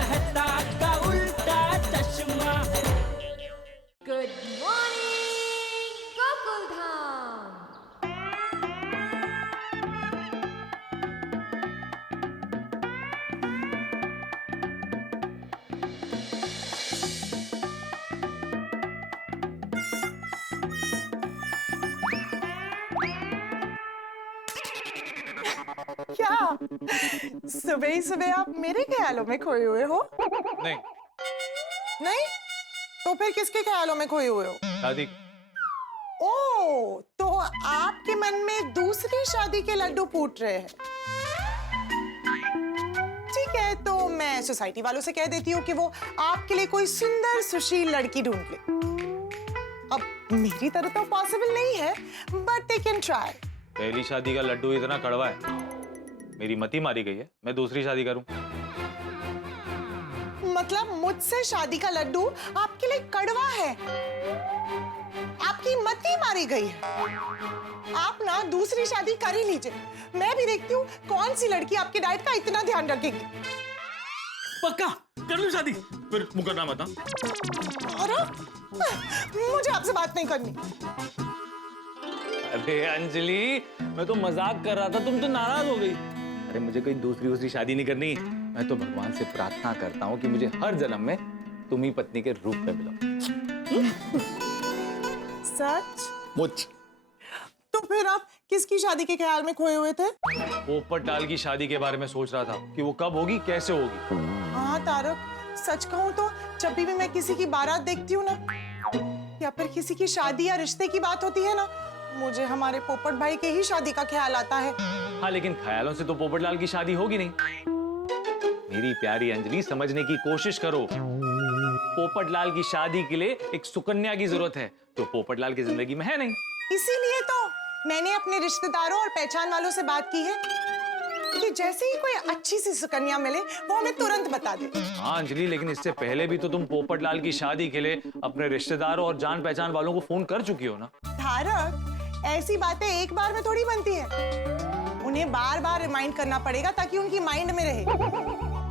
कहता का उल्टा चश्मा। Good morning Gokuldham. क्या सुबह ही सुबह आप मेरे ख्यालों में खोए हुए हो? नहीं। नहीं तो फिर किसके ख्यालों में खोए हुए हो? शादी। ओ, तो आपके मन में दूसरी शादी के लड्डू फूट रहे हैं। ठीक है, तो मैं सोसाइटी वालों से कह देती हूँ कि वो आपके लिए कोई सुंदर सुशील लड़की ढूंढ ले। अब मेरी तरफ तो पॉसिबल नहीं है, बट दे कैन ट्राई। पहली शादी का लड्डू इतना कड़वा है, मेरी मती मारी गई है, मैं दूसरी शादी करूं। मतलब मुझसे शादी का लड्डू आपके लिए कड़वा है, आपकी मती मारी गई है। आप ना दूसरी शादी कर ही लीजिए, मैं भी देखती हूँ कौन सी लड़की आपके डाइट का इतना ध्यान रखेगी। पक्का कर लूं शादी, फिर मुकरना मत। अरे मुझे आपसे बात नहीं करनी। अरे अंजलि, मैं तो मजाक कर रहा था, तुम तो नाराज हो गई। अरे मुझे कोई दूसरी शादी नहीं करनी, मैं तो भगवान से प्रार्थना करता हूँ कि मुझे हर जन्म में तुम ही पत्नी के रूप में मिलो। सच? मुझ तो फिर आप किसकी शादी के ख्याल में खोए हुए थे? पोपट लाल की शादी के बारे में सोच रहा था कि वो कब होगी, कैसे होगी। हाँ तारक, सच कहूँ तो जब भी मैं किसी की बारात देखती हूँ ना, या फिर किसी की शादी या रिश्ते की बात होती है ना, मुझे हमारे पोपट भाई के ही शादी का ख्याल आता है। हाँ, लेकिन ख्यालों से तो पोपट लाल की शादी होगी नहीं। मेरी प्यारी अंजलि, समझने की कोशिश करो। पोपट लाल की शादी के लिए एक सुकन्या की जरूरत है, तो पोपट लाल की जिंदगी में है नहीं। इसीलिए तो मैंने अपने रिश्तेदारों और पहचान वालों से बात की है कि जैसे ही कोई अच्छी सी सुकन्या मिले वो हमें तुरंत बता दे। हाँ अंजलि, लेकिन इससे पहले भी तो तुम पोपट लाल की शादी के लिए अपने रिश्तेदारों और जान पहचान वालों को फोन कर चुकी हो ना। तारक, ऐसी बातें एक बार में थोड़ी बनती है, उन्हें बार बार रिमाइंड करना पड़ेगा ताकि उनकी माइंड में रहे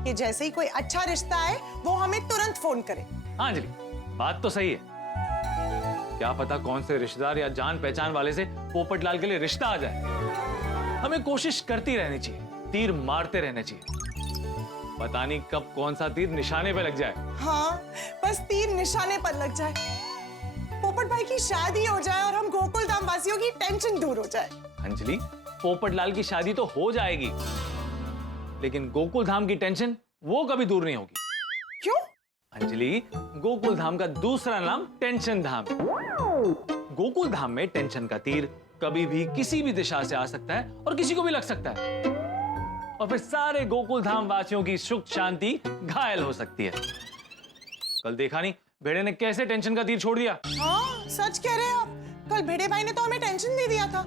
कि जैसे ही कोई अच्छा रिश्ता आए वो हमें तुरंत फोन करे। हाँ अंजलि, बात तो सही है। क्या पता कौन से रिश्तेदार या जान पहचान वाले से पोपट लाल के लिए रिश्ता आ जाए। हमें कोशिश करती रहनी चाहिए, तीर मारते रहने चाहिए। पता नहीं कब कौन सा तीर निशाने पे लग जाए। हाँ, बस तीर निशाने पर लग जाए, पोपट भाई की शादी हो जाए और हम गोकुलधाम वासियों की टेंशन दूर हो जाए। अंजलि, पोपट लाल की शादी तो हो जाएगी, लेकिन गोकुलधाम की टेंशन वो कभी दूर नहीं होगी। क्यों? अंजलि, गोकुलधाम का दूसरा नाम टेंशन धाम है। गोकुलधाम में टेंशन का तीर कभी भी किसी भी दिशा से आ सकता है और किसी को भी लग सकता है, और फिर सारे गोकुलधाम वासियों की सुख शांति घायल हो सकती है। कल देखा नहीं भेड़े ने कैसे टेंशन का तीर छोड़ दिया। हाँ, सच कह रहे हैं आप। कल भेड़े भाई ने तो हमें टेंशन दे दिया था।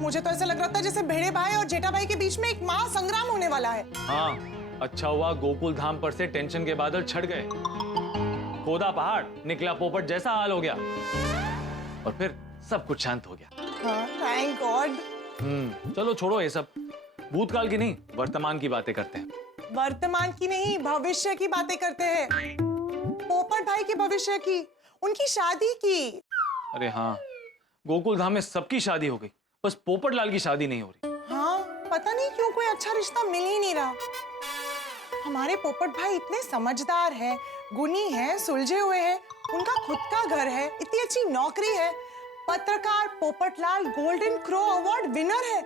मुझे तो ऐसा लग रहा था जैसे भेड़े भाई और जेठा भाई के बीच में एक महासंग्राम होने वाला है। हाँ, अच्छा हुआ गोकुलधाम पर से टेंशन के बादल छट गए। खोदा पहाड़, निकला पोपट जैसा हाल हो गया, और फिर सब कुछ शांत हो गया। हाँ, थैंक गॉड। चलो छोड़ो ये सब, भूतकाल की नहीं वर्तमान की बातें करते हैं। वर्तमान की नहीं, भविष्य की बातें करते हैं। पोपट भाई के भविष्य की, उनकी शादी की। अरे हाँ, गोकुलधाम में सबकी शादी हो गई, बस पोपट लाल की शादी नहीं हो रही। हाँ, पता नहीं क्यों कोई अच्छा रिश्ता मिल ही नहीं रहा। हमारे पोपट भाई इतने समझदार हैं, गुणी हैं, सुलझे हुए हैं, उनका खुद का घर है, इतनी अच्छी नौकरी है, पत्रकार Popat Lal golden crow award winner है।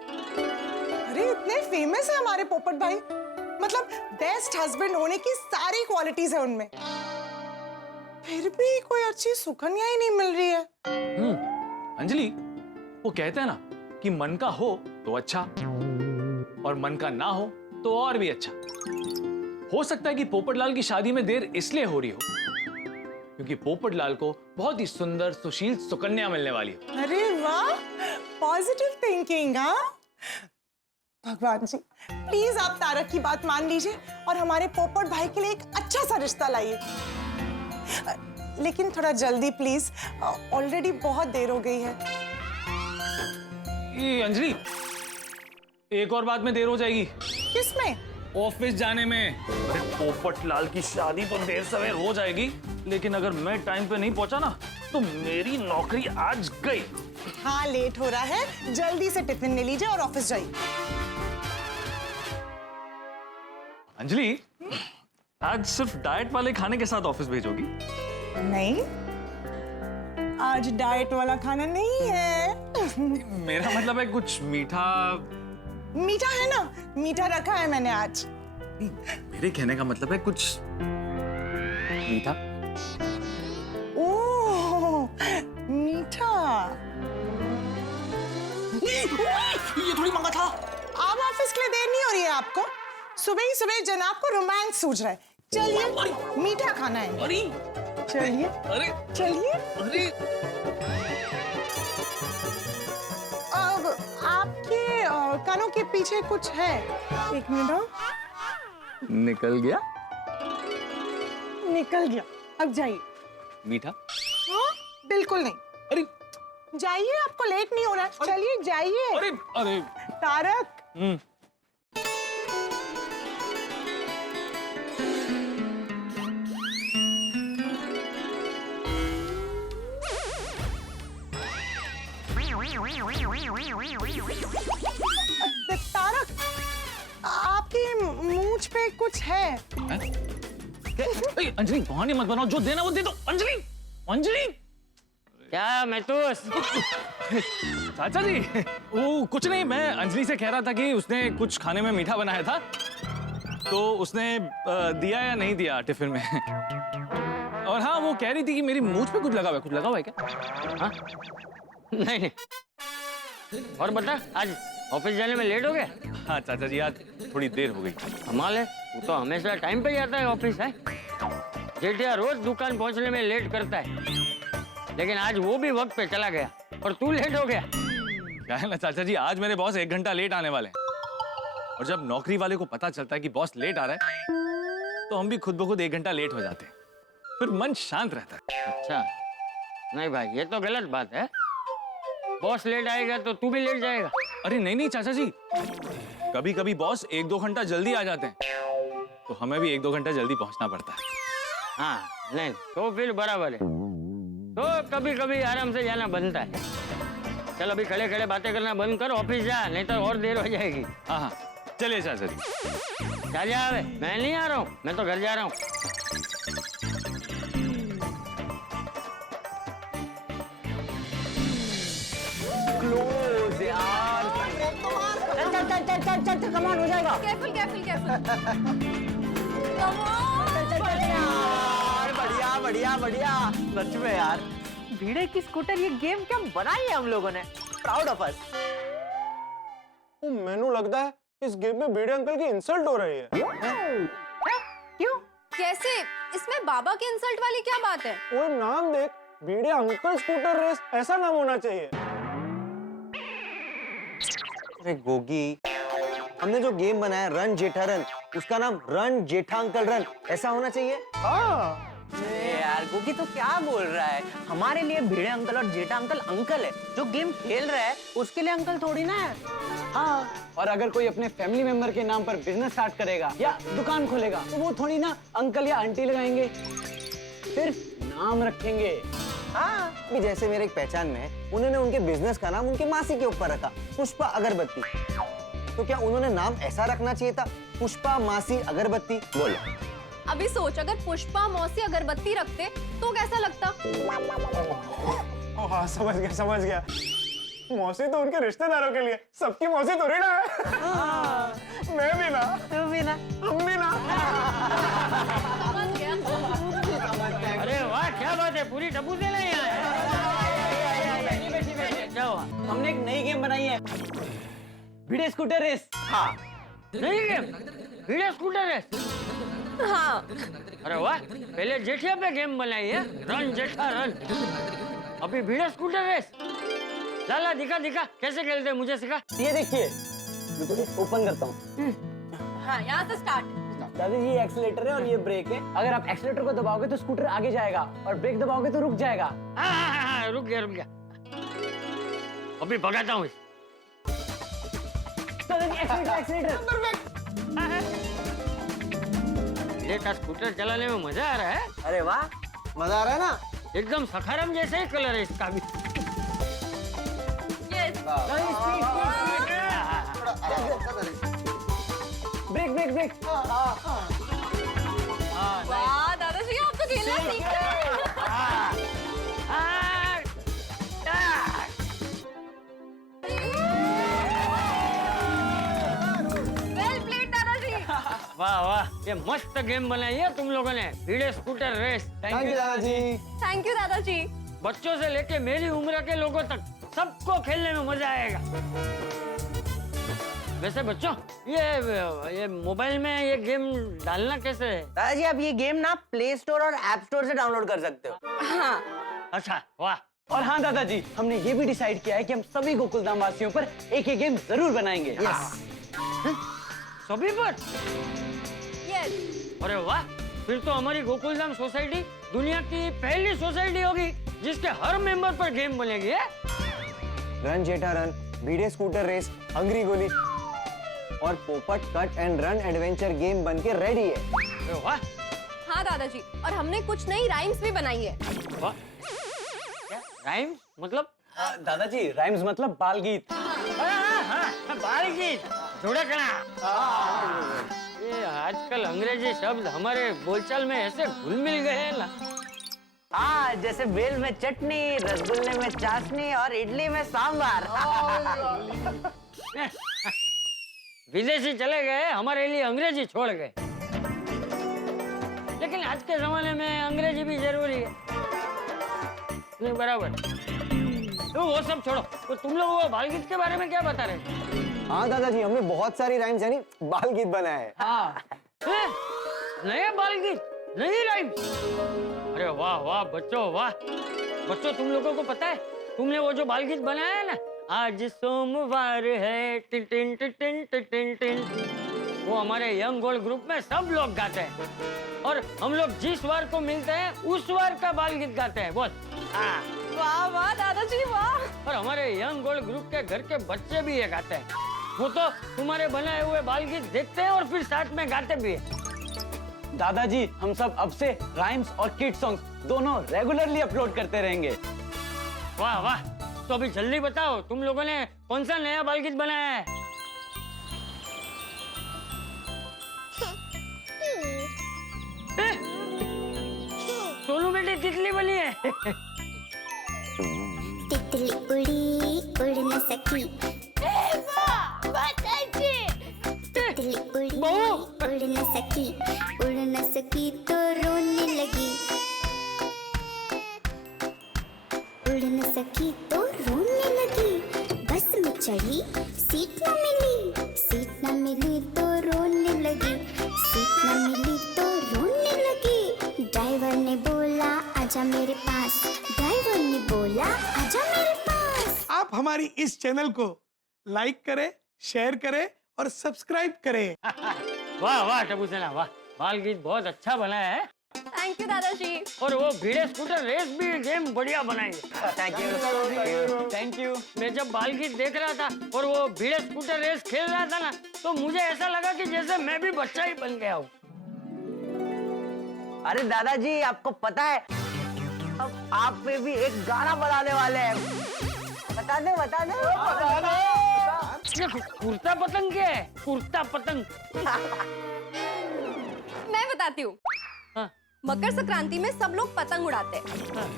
अरे इतने फेमस है हमारे पोपट भाई, मतलब बेस्ट हस्बैंड होने की सारी क्वालिटीज है उनमें। फिर भी कोई अच्छी सुकन्या ही नहीं मिल रही है। अंजलि, वो कहते हैं ना कि मन का हो तो अच्छा, और मन का ना हो तो और भी अच्छा। हो सकता है कि पोपट लाल की शादी में देर इसलिए हो रही हो क्योंकि पोपट लाल को बहुत ही सुंदर सुशील सुकन्या मिलने वाली है। अरे वाह, पॉजिटिव थिंकिंग। हाँ भगवान जी, प्लीज आप तारक की बात मान लीजिए और हमारे पोपट भाई के लिए एक अच्छा सा रिश्ता लाइए, लेकिन थोड़ा जल्दी प्लीज, ऑलरेडी बहुत देर हो गई है। ये अंजलि, एक और बात में देर हो जाएगी। किसमें? ऑफिस जाने में। अरे पोपट लाल की शादी तो देर सवेर हो जाएगी, लेकिन अगर मैं टाइम पे नहीं पहुंचा ना तो मेरी नौकरी आज गई। हाँ, लेट हो रहा है, जल्दी से टिफिन ले लीजिए और ऑफिस जाइए। अंजलि, आज सिर्फ डाइट वाले खाने के साथ ऑफिस भेजोगी? नहीं, आज डाइट वाला खाना नहीं है। मेरा मतलब है कुछ मीठा। मीठा है ना, मीठा रखा है मैंने आज। मेरे कहने का मतलब है कुछ मीठा। ओह, मीठा। ये थोड़ी मांगा था। अब ऑफिस के लिए देर नहीं हो रही है आपको? सुबह ही सुबह जनाब को रोमांस सूझ रहा है। चलिए, मीठा खाना है। अरे चलिए, अरे चलिए। अरे अब आपके कानों के पीछे कुछ है। एक मिनट। निकल गया। निकल गया। अब जाइए। मीठा? हाँ, बिल्कुल नहीं। अरे जाइए, आपको लेट नहीं हो रहा है। चलिए जाइए। अरे अरे तारक। तारक, आपकी मूंछ पे कुछ है। अंजलि, बहाने मत बनाओ, जो देना वो दे दो। अंजलि, अंजलि। क्या महतूस? चाचा जी, वो कुछ नहीं, मैं अंजलि से कह रहा था कि उसने कुछ खाने में मीठा बनाया था, तो उसने दिया या नहीं दिया टिफिन में। और हाँ, वो कह रही थी कि मेरी मूंछ पे कुछ लगा हुआ है। कुछ लगा हुआ है क्या? हाँ? नहीं। और बता, आज ऑफिस जाने में लेट हो गया? हाँ चाचा जी, आज थोड़ी देर हो गई। कमाल है, तू तो हमेशा टाइम पे जाता है ऑफिस है। जेठिया रोज दुकान पहुंचने में लेट करता है, लेकिन आज वो भी वक्त पे चला गया और तू लेट हो गया। क्या है ना चाचा जी, आज मेरे बॉस 1 घंटा लेट आने वाले हैं, और जब नौकरी वाले को पता चलता है कि बॉस लेट आ रहा है तो हम भी खुद ब खुद 1 घंटा लेट हो जाते हैं, फिर मन शांत रहता है। अच्छा, नहीं भाई, ये तो गलत बात है। बॉस लेट आएगा तो तू भी लेट जाएगा। अरे नहीं नहीं चाचा जी, कभी कभी बॉस 1-2 घंटा जल्दी आ जाते हैं, तो हमें भी 1-2 घंटा जल्दी पहुंचना पड़ता है। हाँ, नहीं तो फिर बराबर है, तो कभी कभी आराम से जाना बनता है। चल अभी खड़े खड़े बातें करना बंद कर, ऑफिस जा, नहीं तो और देर हो जाएगी। हाँ हाँ, चलिए चाचा जी। क्या जा रहे? मैं नहीं आ रहा हूँ, मैं तो घर जा रहा हूँ। क्लोज यार। चल कमान हो जाएगा। Careful careful careful. यार बढ़िया बढ़िया बढ़िया, सच में यार। भिड़े की स्कूटर ये गेम क्या बनाई है हम लोगों ने। Proud of us. मैनू लगता है इस गेम में भिड़े अंकल की इंसल्ट हो रही है। क्यों? कैसे? इसमें बाबा की इंसल्ट वाली क्या बात है? वो नाम देख, भिड़े अंकल स्कूटर रेस, ऐसा नाम होना चाहिए। अरे गोगी, हमने जो गेम बनाया रन जेठा रन, उसका नाम रन जेठा अंकल रन ऐसा होना चाहिए। हाँ यार गोगी तो क्या बोल रहा है। हमारे लिए भिड़े अंकल और जेठा अंकल अंकल है, जो गेम खेल रहा है उसके लिए अंकल थोड़ी ना है। हाँ, और अगर कोई अपने फैमिली मेंबर के नाम पर बिजनेस स्टार्ट करेगा या दुकान खोलेगा तो वो थोड़ी ना अंकल या आंटी लगाएंगे, सिर्फ नाम रखेंगे। हाँ, भी जैसे मेरे एक पहचान में है, उन्होंने उनके बिजनेस का नाम उनके मासी के ऊपर रखा, पुष्पा अगरबत्ती। तो क्या उन्होंने नाम ऐसा रखना चाहिए था, पुष्पा मासी अगरबत्ती? बोलो। अभी सोच, अगर पुष्पा मौसी अगरबत्ती रखते तो कैसा लगता? हाँ समझ गया। मौसी तो उनके रिश्तेदारों के लिए, सबकी मौसी थोड़ी ना है। मैं भी ना, तू भी ना, हम भी ना। समझ गया। अरे वाह, क्या बात है, पूरी टप्पू से नहीं आए। क्या हुआ? हमने एक नई गेम बनाई है, भिड़े स्कूटर रेस। हाँ नहीं गेम, भिड़े स्कूटर रेस। हाँ, अरे वाह, पहले जेठिया पे गेम बनाई है, रन जेठा रन। अभी भिड़े स्कूटर रेस। लाला दिखा कैसे खेलते हैं, मुझे सिखा। ये देखिए, मैं तो ओपन करता हूँ। हाँ, यहाँ से स्टार्ट। दादी जी, ये एक्सीलेटर है और ये ब्रेक है। अगर आप एक्सीलेटर को दबाओगे तो स्कूटर आगे जाएगा और ब्रेक दबाओगे तो रुक जाएगा। हाँ, रुक गया। अभी भगाता हूँ। एक्सीलेटर। ये का स्कूटर चलाने में मजा आ रहा है। अरे वाह, मजा आ रहा है ना? एकदम सखारम जैसे ही कलर है इसका भी। Break break break. वाह दादाजी आप तो खेलना सीख गए। वेल प्लेड दादाजी। वाह वाह, ये मस्त गेम बनाई है तुम लोगों ने, भिड़े स्कूटर रेस। थैंक यू दादाजी। थैंक यू दादाजी। बच्चों से लेके मेरी उम्र के लोगों तक सबको खेलने में मजा आएगा। वैसे बच्चों, ये मोबाइल में ये गेम डालना कैसे है? दादाजी आप ये गेम ना प्ले स्टोर और ऐप स्टोर से डाउनलोड कर सकते हो। हाँ अच्छा वाह। और हाँ दादाजी, हमने ये भी डिसाइड किया है कि हम सभी गोकुलधाम वासियों पर एक ये गेम जरूर बनाएंगे। सभी पर? यस। अरे वाह, फिर तो हमारी गोकुलधाम सोसाइटी दुनिया की पहली सोसाइटी होगी जिसके हर मेंबर पर गेम बनेगी। रन जेठा रन, भिड़े स्कूटर रेस, हंगरी गोली और पोपट cut and run adventure game बनके रेडी है। अरे वाह। हाँ दादाजी, और हमने कुछ नई राइम्स भी बनाई है। वाह। क्या राइम्स मतलब? दादाजी राइम्स मतलब बाल गीत। बाल गीत, जोड़कना। ये आजकल अंग्रेजी शब्द हमारे बोलचाल में ऐसे घुल मिल गए हैं ना। हाँ, जैसे बेल में चटनी, रसगुल्ले में चाशनी और इडली में सांभर। विदेशी चले गए, हमारे लिए अंग्रेजी छोड़ गए। लेकिन आज के जमाने में अंग्रेजी भी जरूरी है। नहीं बराबर। तो वो सब छोड़ो, तो तुम लोग वो बाल गीत के बारे में क्या बता रहे थे? हाँ दादाजी, हमने बहुत सारी राइम्स यानी बाल गीत बनाए हैं। हाँ। नए बाल गीत, नई राइम्स। अरे वाह वाह बच्चों, वाह बच्चों, तुम लोगों को पता है, तुमने वो जो बाल गीत बनाया है ना, आज सोमवार है tin tin tin tin tin tin tin, वो हमारे यंग गोल्ड ग्रुप में सब लोग गाते हैं। और हम लोग जिस वार को मिलते हैं उस वार का बाल गीत गाते हैं। बोल। हाँ। वाह वाह दादाजी वाह। और हमारे यंग गोल्ड ग्रुप के घर के बच्चे भी ये गाते हैं। वो तो तुम्हारे बनाए हुए बाल गीत देखते हैं और फिर साथ में गाते भी हैं। दादाजी, हम सब अब से राइम्स और किड सॉन्ग्स दोनों रेगुलरली अपलोड करते रहेंगे। वाह वाह, तो अभी जल्दी बताओ, तुम लोगों ने कौन सा नया बाल गीत बनाया है? सोनू बेटी तितली बनी है। तितली उड़ी उड़ न सकी, तितली उड़ी उड़ न सकी, उड़ न सकी तो रोने लगी, उड़ न सकी तो रोने लगी, बस में चढ़ी सीट न मिली, सीट न मिली तो रोने लगी, सीट न मिली तो रोने लगी, ड्राइवर ने बोला आजा मेरे पास, ड्राइवर ने बोला आजा मेरे पास। आप हमारी इस चैनल को लाइक करें, शेयर करें और सब्सक्राइब करें। वाह वाह टबूसेना, वाह, बाल गीत बहुत अच्छा बनाया है। थैंक यू दादाजी। और वो भिड़े स्कूटर रेस भी गेम बढ़िया बनाई है। Thank you. Thank you. मैं जब बाल गीत देख रहा था और वो भिड़े स्कूटर रेस खेल रहा था ना, तो मुझे ऐसा लगा कि जैसे मैं भी बच्चा ही बन गया हूँ। अरे दादाजी आपको पता है, अब आप पे भी एक गाना बनाने वाले हैं। बता दे बता दे। ये कुर्ता पतंग क्या है? कुर्ता पतंग। मैं बताती हूँ। हाँ। मकर संक्रांति में सब लोग पतंग उड़ाते हैं, हाँ।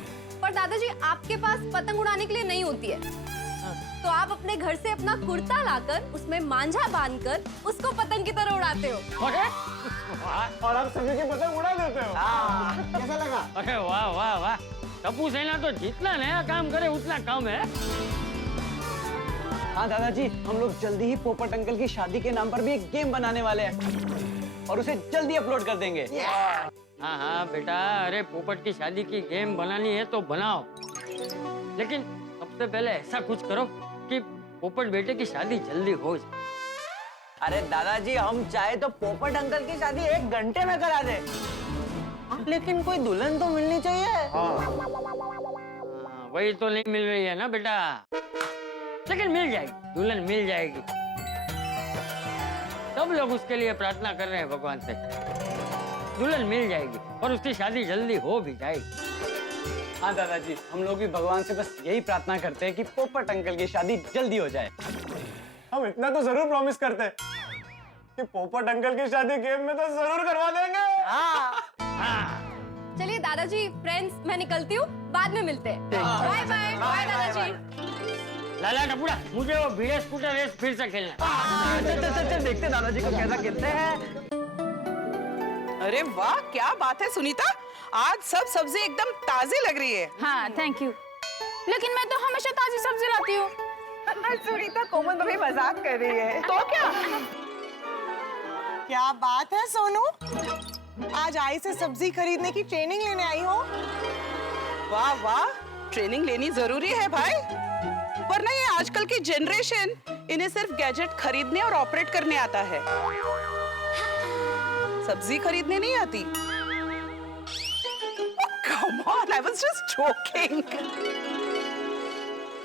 पर दादाजी आपके पास पतंग उड़ाने के लिए नहीं होती है, तो आप अपने घर से अपना कुर्ता लाकर उसमें मांझा बांधकर उसको पतंग की तरह उड़ाते हो। अरे वाह, और आप सभी की पतंग उड़ा देते हो। कैसा लगा? अरे वाह वाह वाह, टप्पू सेना तो जितना नया काम करे उतना कम है। हाँ दादाजी, हम लोग जल्दी ही पोपट अंकल की शादी के नाम पर भी एक गेम बनाने वाले हैं और उसे जल्दी अपलोड कर देंगे। हाँ हाँ बेटा, अरे पोपट की शादी की गेम बनानी है तो बनाओ, लेकिन सबसे पहले ऐसा कुछ करो कि पोपट बेटे की शादी जल्दी हो जाए। अरे दादाजी हम चाहे तो पोपट अंकल की शादी 1 घंटे में करा दे, लेकिन कोई दुल्हन तो मिलनी चाहिए। वही तो नहीं मिल रही है ना बेटा, लेकिन मिल जाएगी, दुल्हन मिल जाएगी। सब लोग उसके लिए प्रार्थना कर रहे हैं भगवान से। दुल्हन मिल जाएगी और उसकी शादी जल्दी हो भी जाएगी। हाँ दादाजी, हम लोग भी भगवान से बस यही प्रार्थना करते हैं कि पोपट अंकल की शादी जल्दी हो जाए। हम इतना तो जरूर प्रॉमिस करते हैं कि पोपट अंकल की शादी गेम में तो जरूर करवा देंगे। चलिए दादाजी, फ्रेंड्स, मैं निकलती हूँ, बाद में मिलते हैं। बाय बाय बाय दादाजी। लाला टपुड़ा, मुझे वो भिड़े स्कूटर रेस फिर से खेलना है। चल देखते दादाजी को कैसा खेलते हैं। अरे वाह, क्या बात है सुनीता, आज सब सब्जी एकदम ताजी लग रही है। हाँ थैंक यू, लेकिन मैं तो हमेशा ताजी सब्जी लाती हूँ। सुनीता, कोमल भाभी मजाक कर रही है। तो क्या बात है सोनू, आज आई से सब्जी खरीदने की ट्रेनिंग लेने आई हो? वाह वाह, ट्रेनिंग लेनी जरूरी है भाई, वरना ये आजकल की जनरेशन, इन्हें सिर्फ गैजेट खरीदने और ऑपरेट करने आता है, सब्जी खरीदने नहीं आती। Come on, I was just joking.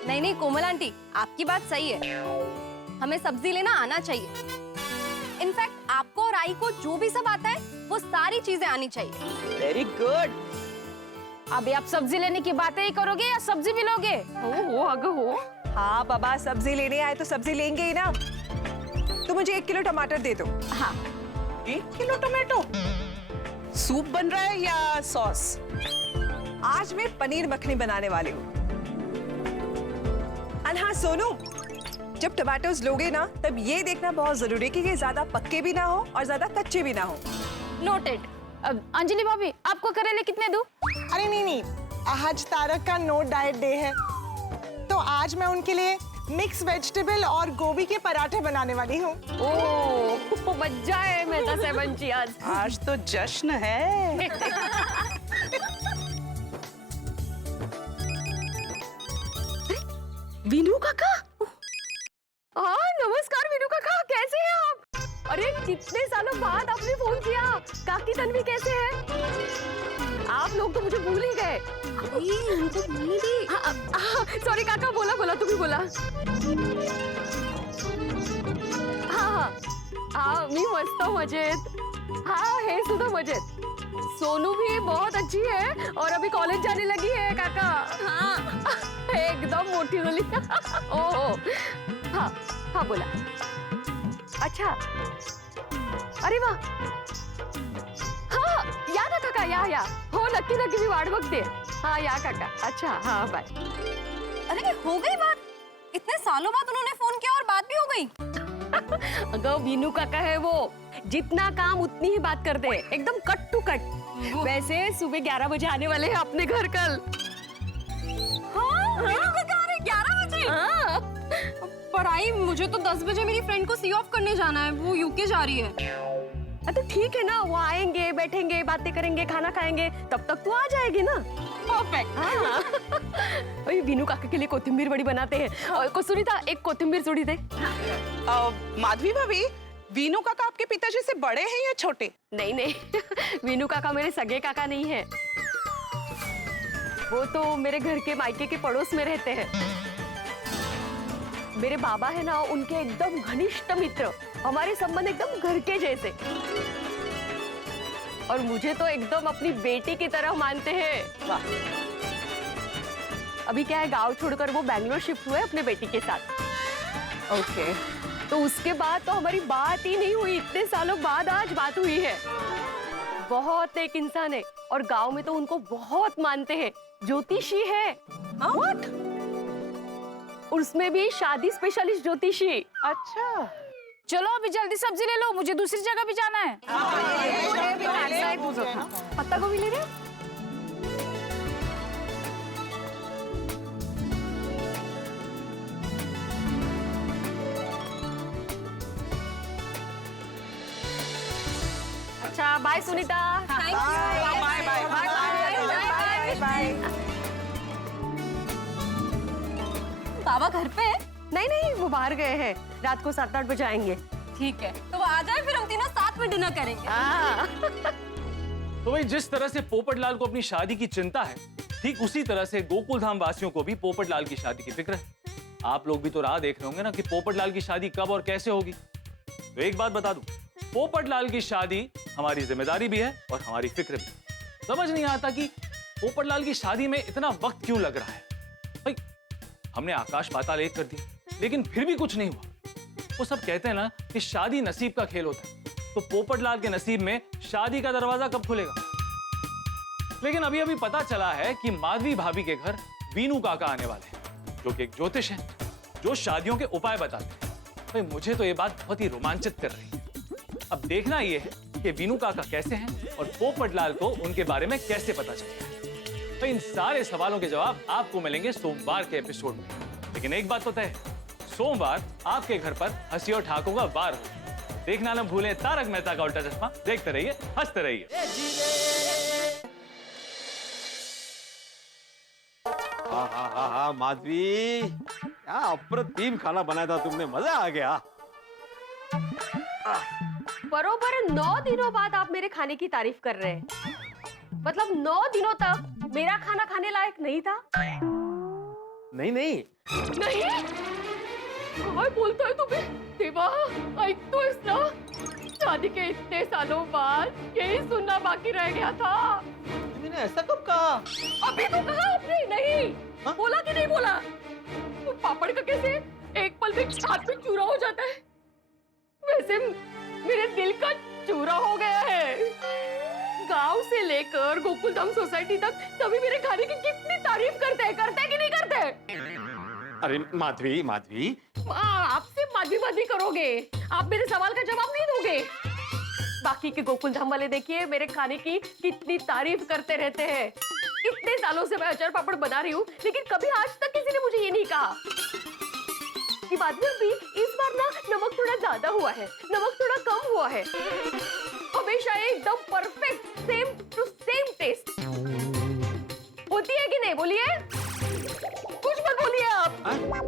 नहीं कोमल आंटी, आपकी बात सही है, हमें सब्जी लेना आना चाहिए। इनफैक्ट आपको और आई को जो भी सब आता है वो सारी चीजें आनी चाहिए। Very good. अभी आप सब्जी लेने की बातें ही करोगे या सब्जी भी लोगे? हो अग हो। हाँ बाबा, सब्जी लेने आए तो सब्जी लेंगे ही ना। तो मुझे 1 किलो टमाटर दे दो। हाँ 1 किलो टमाटो? सूप बन रहा है या सॉस? आज मैं पनीर मखनी बनाने वाली हूँ। और हाँ सोनू, जब टमाटोज लोगे ना, तब ये देखना बहुत जरूरी है कि ये ज्यादा पक्के भी ना हो और ज्यादा कच्चे भी ना हो। नोटेड। अब अंजलि भाभी, आपको करेले कितने दूं? अरे नहीं, आज तारक का नो डाइट डे है, तो आज मैं उनके लिए मिक्स वेजिटेबल और गोभी के पराठे बनाने वाली हूँ। ओह मजा है मेहता सेवन जी आज। आज तो जश्न है। वीनू काका। हाँ नमस्कार वीनू काका, कैसे हैं आप? अरे कितने सालों बाद आपने फोन किया। काकी तन्वी कैसे है? आप लोग तो मुझे भूल ही गए। सॉरी काका, बोला तुम्ही बोला। हाँ मी मस्त मजेत। हाँ हे सुद्धा मजेत। सोनू भी बहुत अच्छी है और अभी कॉलेज जाने लगी है काका। हाँ एकदम मोटी वाली। ओह हाँ बोला। अच्छा अरे वाह, हाँ या ना काका, या हो नक्की मी वाट बघते। हाँ या काका, अच्छा हाँ बाय। अरे हो गई बात? इतने सालों बाद उन्होंने फोन किया और बात भी हो गई। अगर वीनू काका है वो, जितना काम उतनी ही बात करते हैं, एकदम कट टू कट। वैसे सुबह 11 बजे आने वाले हैं अपने घर कल। हाँ, वीनू काका आ रहे 11 बजे? हाँ। पर आई, मुझे तो 10 बजे मेरी फ्रेंड को सी ऑफ करने जाना है, वो यूके जा रही है। तो ठीक है ना, वो आएंगे, बैठेंगे, बातें करेंगे, खाना खाएंगे, तब तक तू आ जाएगी ना। परफेक्ट। हाँ। वीनू काका के लिए कोथिंबीर बड़ी बनाते हैं। और सुनीता, एक कोथिंबीर जोड़ी दे। माधवी भाभी, वीनू काका आपके पिताजी से बड़े हैं या छोटे? नहीं वीनू काका मेरे सगे काका नहीं है, वो तो मेरे घर के मायके के पड़ोस में रहते हैं। मेरे बाबा है ना, उनके एकदम घनिष्ठ मित्र, हमारे संबंध एकदम घर के जैसे, और मुझे तो एकदम अपनी बेटी की तरह मानते हैं। वाह। अभी क्या है, गांव छोड़कर वो बैंगलोर शिफ्ट हुए अपने बेटी के साथ। ओके। तो उसके बाद तो हमारी बात ही नहीं हुई, इतने सालों बाद आज बात हुई है। बहुत नेक इंसान है और गांव में तो उनको बहुत मानते हैं, ज्योतिषी है। व्हाट? उसमें भी शादी स्पेशलिस्ट ज्योतिषी। अच्छा। चलो अभी जल्दी सब्जी ले लो, मुझे दूसरी जगह भी जाना है। पत्ता गोभी ले रहे? अच्छा bye Sunita. Bye bye bye bye bye. बाबा घर पे है? नहीं वो बाहर गए हैं, रात को 7-8 बजे आएंगे। ठीक है, तो वो आ जाए, फिर हम तीनों साथ में डिनर करेंगे। तो भाई, जिस तरह से पोपटलाल को अपनी शादी की चिंता है, ठीक उसी तरह से गोकुल धाम वासियों को भी पोपटलाल की शादी की फिक्र है। आप लोग भी तो राह देख रहे होंगे ना कि पोपटलाल की शादी कब और कैसे होगी। तो एक बात बता दूं, पोपटलाल की शादी हमारी जिम्मेदारी भी है और हमारी फिक्र भी। समझ नहीं आता कि पोपटलाल की शादी में इतना वक्त क्यों लग रहा है। भाई हमने आकाश पाताल एक कर दी, लेकिन फिर भी कुछ नहीं हुआ। वो सब कहते हैं ना कि शादी नसीब का खेल होता है, तो पोपटलाल के नसीब में शादी का दरवाजा कब खुलेगा। लेकिन अभी अभी पता चला है कि माधवी भाभी के घर वीनू काका आने वाले हैं, जो कि एक ज्योतिष हैं, जो शादियों के उपाय बताते हैं। भाई मुझे तो ये बात बहुत ही रोमांचित कर रही है। अब देखना ये है कि वीनू काका कैसे हैं और पोपटलाल को उनके बारे में कैसे पता चलता है। तो इन सारे सवालों के जवाब आपको मिलेंगे सोमवार के एपिसोड में। लेकिन एक बात तो तय है, सोमवार आपके घर पर हंसी और ठाकों का वार हो। देखना न भूलें तारक मेहता का उल्टा चश्मा। देखते रहिए, हंसते रहिए। हाँ माधवी, क्या अप्रतिम खाना बनाया था तुमने, मजा आ गया। बरोबर 9 दिनों बाद आप मेरे खाने की तारीफ कर रहे हैं। मतलब 9 दिनों तक मेरा खाना खाने लायक नहीं था। नहीं नहीं, नहीं, काय बोलता है तुम्हें? देवा, ऐकतोयस ना? शादी के इतने सालों बाद यही सुनना बाकी रह गया था। मैंने ऐसा कब कहा? अभी तो कहा आपने। नहीं हाँ? बोला कि नहीं बोला? तो पापड़ का कैसे एक पल में हाथ में चूरा हो जाता है, वैसे मेरे दिल का चूरा हो गया है। गांव से लेकर गोकुलधाम सोसाइटी तक सभी मेरे खाने की कितनी तारीफ करते हैं कि नहीं करते? अरे माधवी माधवी, आपसे माधवी करोगे, आप मेरे सवाल का जवाब नहीं दोगे। बाकी के गोकुलधाम वाले देखिए मेरे खाने की कितनी तारीफ करते रहते हैं। इतने सालों से मैं अचार पापड़ बना रही हूँ, लेकिन कभी आज तक किसी ने मुझे ये नहीं कहा कि माधवी भी इस बार ना नमक थोड़ा ज्यादा हुआ है, नमक थोड़ा कम हुआ है। हमेशा एकदम perfect same to same taste होती है कि नहीं? बोलिए, कुछ मत बोलिए आप।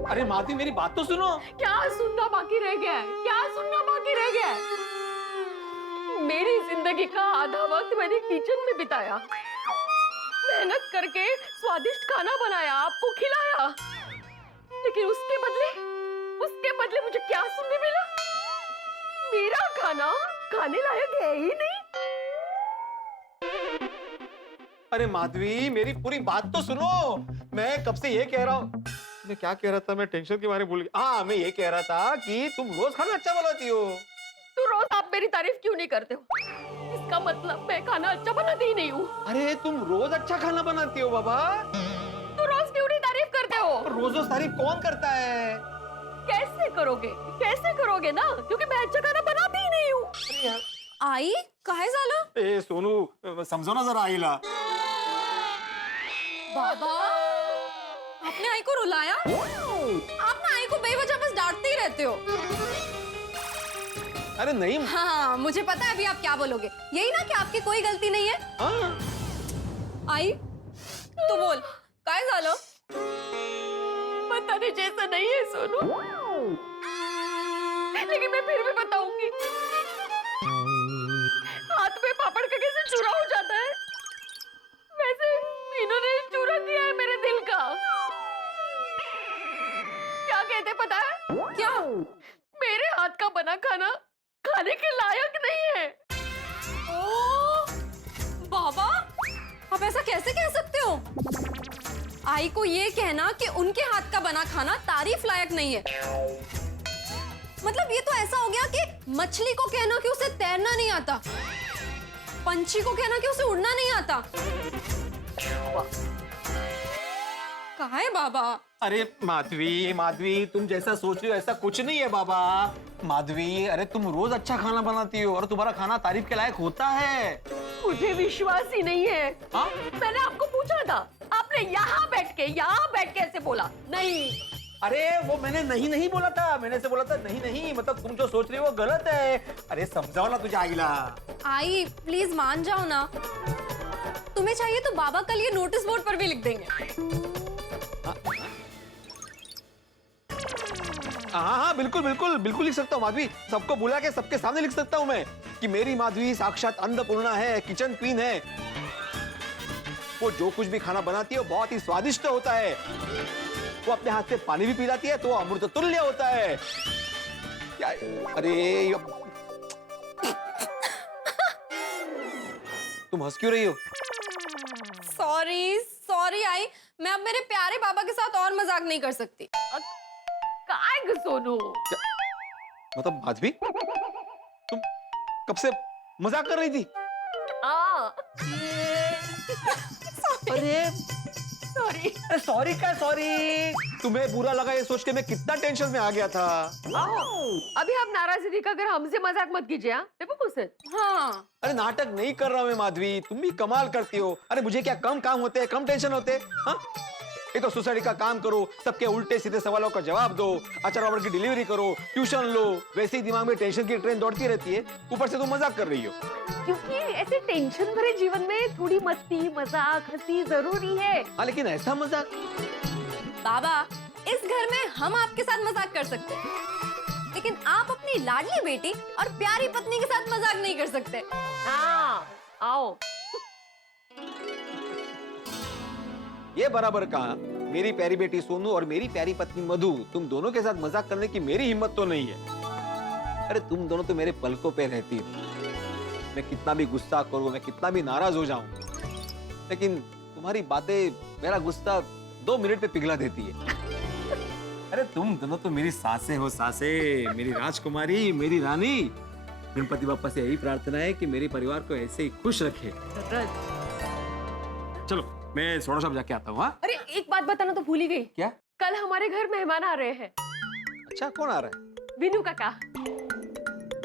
अरे माधवी मेरी बात तो सुनो। क्या सुनना बाकी रह गया है? क्या सुनना बाकी रह गया है? मेरी जिंदगी का आधा वक्त मैंने किचन में बिताया, मेहनत करके स्वादिष्ट खाना बनाया, आपको खिलाया, लेकिन उसके बदले मुझे क्या सुनने मिला? मेरा खाना खाने लायक है ही नहीं। अरे माधवी मेरी पूरी बात तो सुनो। मैं कब से ये कह रहा हूँ। मैं क्या कह रहा था, मैं टेंशन के बारे में भूल गया। हाँ, मैं ये कह रहा था कि तुम रोज खाना अच्छा बनाती हो। तो रोज आप मेरी तारीफ क्यों नहीं करते हो? इसका मतलब मैं खाना अच्छा बनाती ही नहीं हूँ। अरे तुम रोज अच्छा खाना बनाती हो बाबा। तो रोज क्यों नहीं तारीफ करते हो? रोज तारीफ कौन करता है? कैसे करोगे ना, क्योंकि मैं अच्छा खाना बनाती ही नहीं हूँ। आई काहे झालं? ए सोनू, समझो ना जरा आईला। बाबा, आपने आई को रुलाया? आप ना आई को बेवजह बस डांटते ही रहते हो। अरे नहीं। हाँ, मुझे पता है अभी आप क्या बोलोगे। यही ना कि आपकी कोई गलती नहीं है। हाँ। आई तो बोल, काय झालं? बताने जैसा नहीं है सोनू, लेकिन मैं फिर भी बताऊंगी। हाथ में पापड़ का कैसे चूरा हो जाता है, वैसे इन्होंने चूरा किया है मेरे दिल का। क्या कहते पता है? क्या? मेरे हाथ का बना खाना खाने के लायक नहीं है। ओ, बाबा, आप ऐसा कैसे कह सकते हो? आई को ये कहना कि उनके हाथ का बना खाना तारीफ लायक नहीं है, मतलब ये तो ऐसा हो गया कि मछली को कहना कि उसे तैरना नहीं आता, पंछी को कहना कि उसे उड़ना नहीं आता। कहाँ है बाबा? अरे माधवी तुम जैसा सोच रही हो ऐसा कुछ नहीं है बाबा। माधवी, अरे तुम रोज अच्छा खाना बनाती हो और तुम्हारा खाना तारीफ के लायक होता है। मुझे विश्वास ही नहीं है। हाँ? मैंने आपको पूछा था, आपने यहाँ बैठ के ऐसे बोला नहीं। अरे वो मैंने नहीं बोला था, मैंने से बोला था नहीं, मतलब तुम जो सोच रही हो वो गलत है। अरे समझाओ ना तुझे आईला। आई प्लीज मान जाओ ना। तुम्हें चाहिए तो बाबा कल ये नोटिस बोर्ड पर भी लिख देंगे। हाँ बिल्कुल लिख सकता हूँ माधवी। सबको बुला के सबके सामने लिख सकता हूँ मैं कि मेरी माधवी साक्षात अन्नपूर्णा है, किचन क्वीन है। वो जो कुछ भी खाना बनाती है वो बहुत ही स्वादिष्ट होता है। वो अपने हाथ से पानी भी पिलाती है तो वो अमृत तुल्य होता है। क्या? अरे तुम हंस क्यों रही हो? सॉरी सॉरी आई, मैं अब मेरे प्यारे बाबा के साथ और मजाक नहीं कर सकती। काय ग सोनू? मतलब माधवी, तुम कब से मजाक कर रही थी? अरे सॉरी। सॉरी क्या सॉरी? तुम्हें बुरा लगा ये सोच के मैं कितना टेंशन में आ गया था। अभी आप नाराजगी दिखाकर हमसे मजाक मत कीजिए। हाँ हाँ अरे नाटक नहीं कर रहा हूँ मैं माधवी, तुम भी कमाल करती हो। अरे मुझे क्या कम काम होते हैं, कम टेंशन होते हैं? हाँ, ये तो सोसाइटी का काम करो, सबके उल्टे सीधे सवालों का जवाब दो, अचार पापड़ की डिलीवरी करो, ट्यूशन लो, वैसे ही दिमाग में टेंशन की ट्रेन दौड़ती रहती है, ऊपर से तुम मजाक कर रही हो। क्योंकि ऐसे टेंशन भरे जीवन में थोड़ी मस्ती मजाक हंसी जरूरी है। हाँ लेकिन ऐसा मजाक? बाबा, इस घर में हम आपके साथ मजाक कर सकते हैं, लेकिन आप अपनी लाडली बेटी और प्यारी पत्नी के साथ मजाक नहीं कर सकते। हाँ आओ। ये बराबर कहा, मेरी प्यारी बेटी सोनू और मेरी प्यारी पत्नी मधु, तुम दोनों के साथ मजाक करने की मेरी हिम्मत तो नहीं है। अरे तुम दोनों तो मेरे पलकों पे रहती हो। मैं कितना भी गुस्सा करूं, मैं कितना भी नाराज हो जाऊं, लेकिन तुम्हारी बातें मेरा गुस्सा 2 मिनट पे पिघला देती है। अरे तुम दोनों तो मेरी सासें हो, सासें, मेरी राजकुमारी, मेरी रानी। गणपति बाप्पा से यही प्रार्थना है कि मेरे परिवार को ऐसे ही खुश रखे। चलो मैं सोडा शॉप जाके आता हूँ। हाँ अरे एक बात बताना तो भूल ही गई। क्या? कल हमारे घर मेहमान आ रहे हैं। अच्छा, कौन आ रहा है? विनू काका।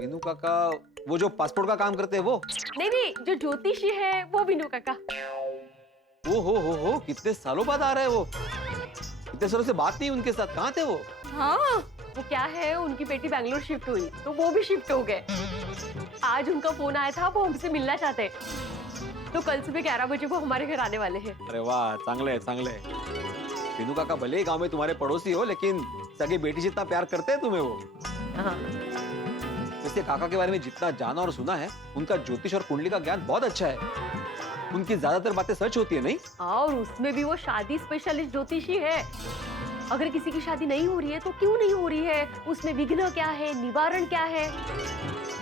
विनू काका, वो जो पासपोर्ट का काम करते हैं वो? नहीं, जो ज्योतिषी है वो विनू काका। ओ हो, कितने सालों बाद आ रहे हैं वो। इतने सालों से बात नहीं उनके साथ, कहाँ थे वो? हाँ वो क्या है, उनकी बेटी बैंगलोर शिफ्ट हुई तो वो भी शिफ्ट हो गए। आज उनका फोन आया था, वो हमसे मिलना चाहते हैं, तो कल सुबह 11 बजे वो हमारे घर आने वाले हैं। अरे वाह, चांगले चांगले। विनू काका भले ही गांव में तुम्हारे पड़ोसी हो, लेकिन सगे बेटी जितना प्यार करते हैं तुम्हें वो। हाँ। वैसे काका के बारे में जितना जाना और सुना है, उनका ज्योतिष और कुंडली का ज्ञान बहुत अच्छा है। उनकी ज्यादातर बातें सच होती है, नहीं? और उसमें भी वो शादी स्पेशलिस्ट ज्योतिषी है। अगर किसी की शादी नहीं हो रही है तो क्यों नहीं हो रही है, उसमें विघ्न क्या है, निवारण क्या है,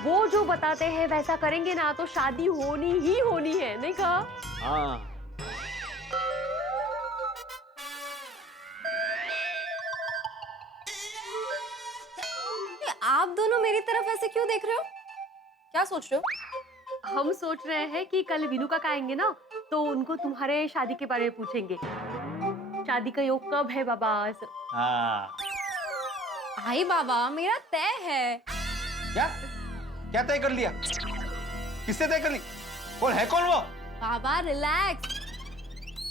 वो जो बताते हैं वैसा करेंगे ना तो शादी होनी ही होनी है, नहीं कहा? हाँ। आप दोनों मेरी तरफ ऐसे क्यों देख रहे हो? क्या सोच रहे हो? हम सोच रहे हैं कि कल विनू काका आएंगे ना तो उनको तुम्हारे शादी के बारे में पूछेंगे। शादी का योग कब है बाबा? हाँ। आई बाबा, मेरा तय है। क्या तय कर लिया? किससे तय कर ली? कौन है, कौन वो? बाबा रिलैक्स,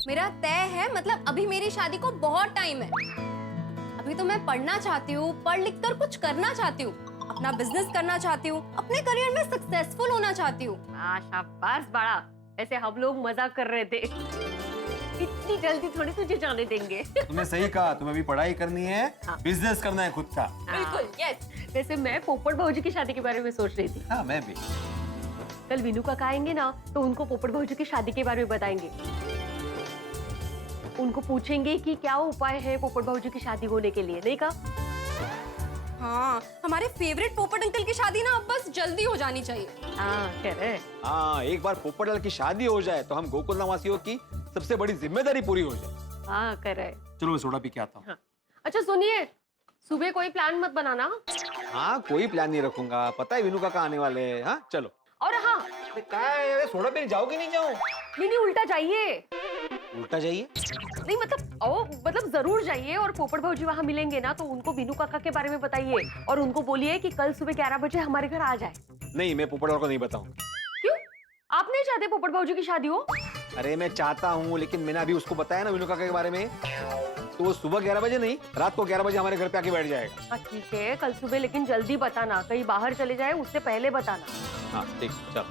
मेरा तय है, मतलब अभी मेरी शादी को बहुत टाइम है। अभी तो मैं पढ़ना चाहती हूँ, पढ़ लिख कर कुछ करना चाहती हूँ, अपना बिजनेस करना चाहती हूँ, अपने करियर में सक्सेसफुल होना चाहती हूँ। शाबाश बड़ा, ऐसे हम लोग मजाक कर रहे थे। इतनी जल्दी थोड़ी तुझे जाने देंगे। तुमने सही कहा, तुम्हें भी पढ़ाई करनी है, बिजनेस करना है खुद का। बिल्कुल, यस। वैसे मैं पोपट भाऊजी की शादी के बारे में सोच रही थी। हाँ मैं भी। कल विनू काका आएंगे ना तो उनको पोपट भाऊजी की शादी के बारे में बताएंगे। उनको पूछेंगे कि क्या उपाय है पोपट भाऊजी की शादी होने के लिए, नहीं कहा? हाँ, हमारे फेवरेट पोपट अंकल की शादी ना अब बस जल्दी हो जानी चाहिए। हाँ करे। हाँ, एक बार पोपटलाल की शादी हो जाए तो हम गोकुलधाम वासियों की सबसे बड़ी जिम्मेदारी पूरी हो जाए। हाँ करे। चलो मैं सोडा पी के आता हूँ। हाँ। अच्छा सुनिए, सुबह कोई प्लान मत बनाना। हाँ कोई प्लान नहीं रखूंगा, पता है विनू काका आने वाले हैं। हाँ चलो। और हाँ, क्या है, सोडा पीने जाओगे नहीं? जाओ। नहीं उल्टा जाइए। उल्टा जाइए? नहीं मतलब जरूर जाइए और पोपट भाऊजी वहाँ मिलेंगे ना तो उनको विनू काका के बारे में बताइए और उनको बोलिए कि कल सुबह 11 बजे हमारे घर आ जाए। नहीं, मैं पोपटलाल को नहीं बताऊंगा। क्यों? आप नहीं चाहते पोपट भाऊजी की शादी हो? अरे मैं चाहता हूँ, लेकिन मैंने अभी उसको बताया ना विनू काका के बारे में, तो वो सुबह 11 बजे नहीं, रात को 11 बजे हमारे घर पे आके बैठ जाएगा। ठीक है, कल सुबह लेकिन जल्दी बताना, कहीं बाहर चले जाए उससे पहले बताना। हाँ ठीक, चल।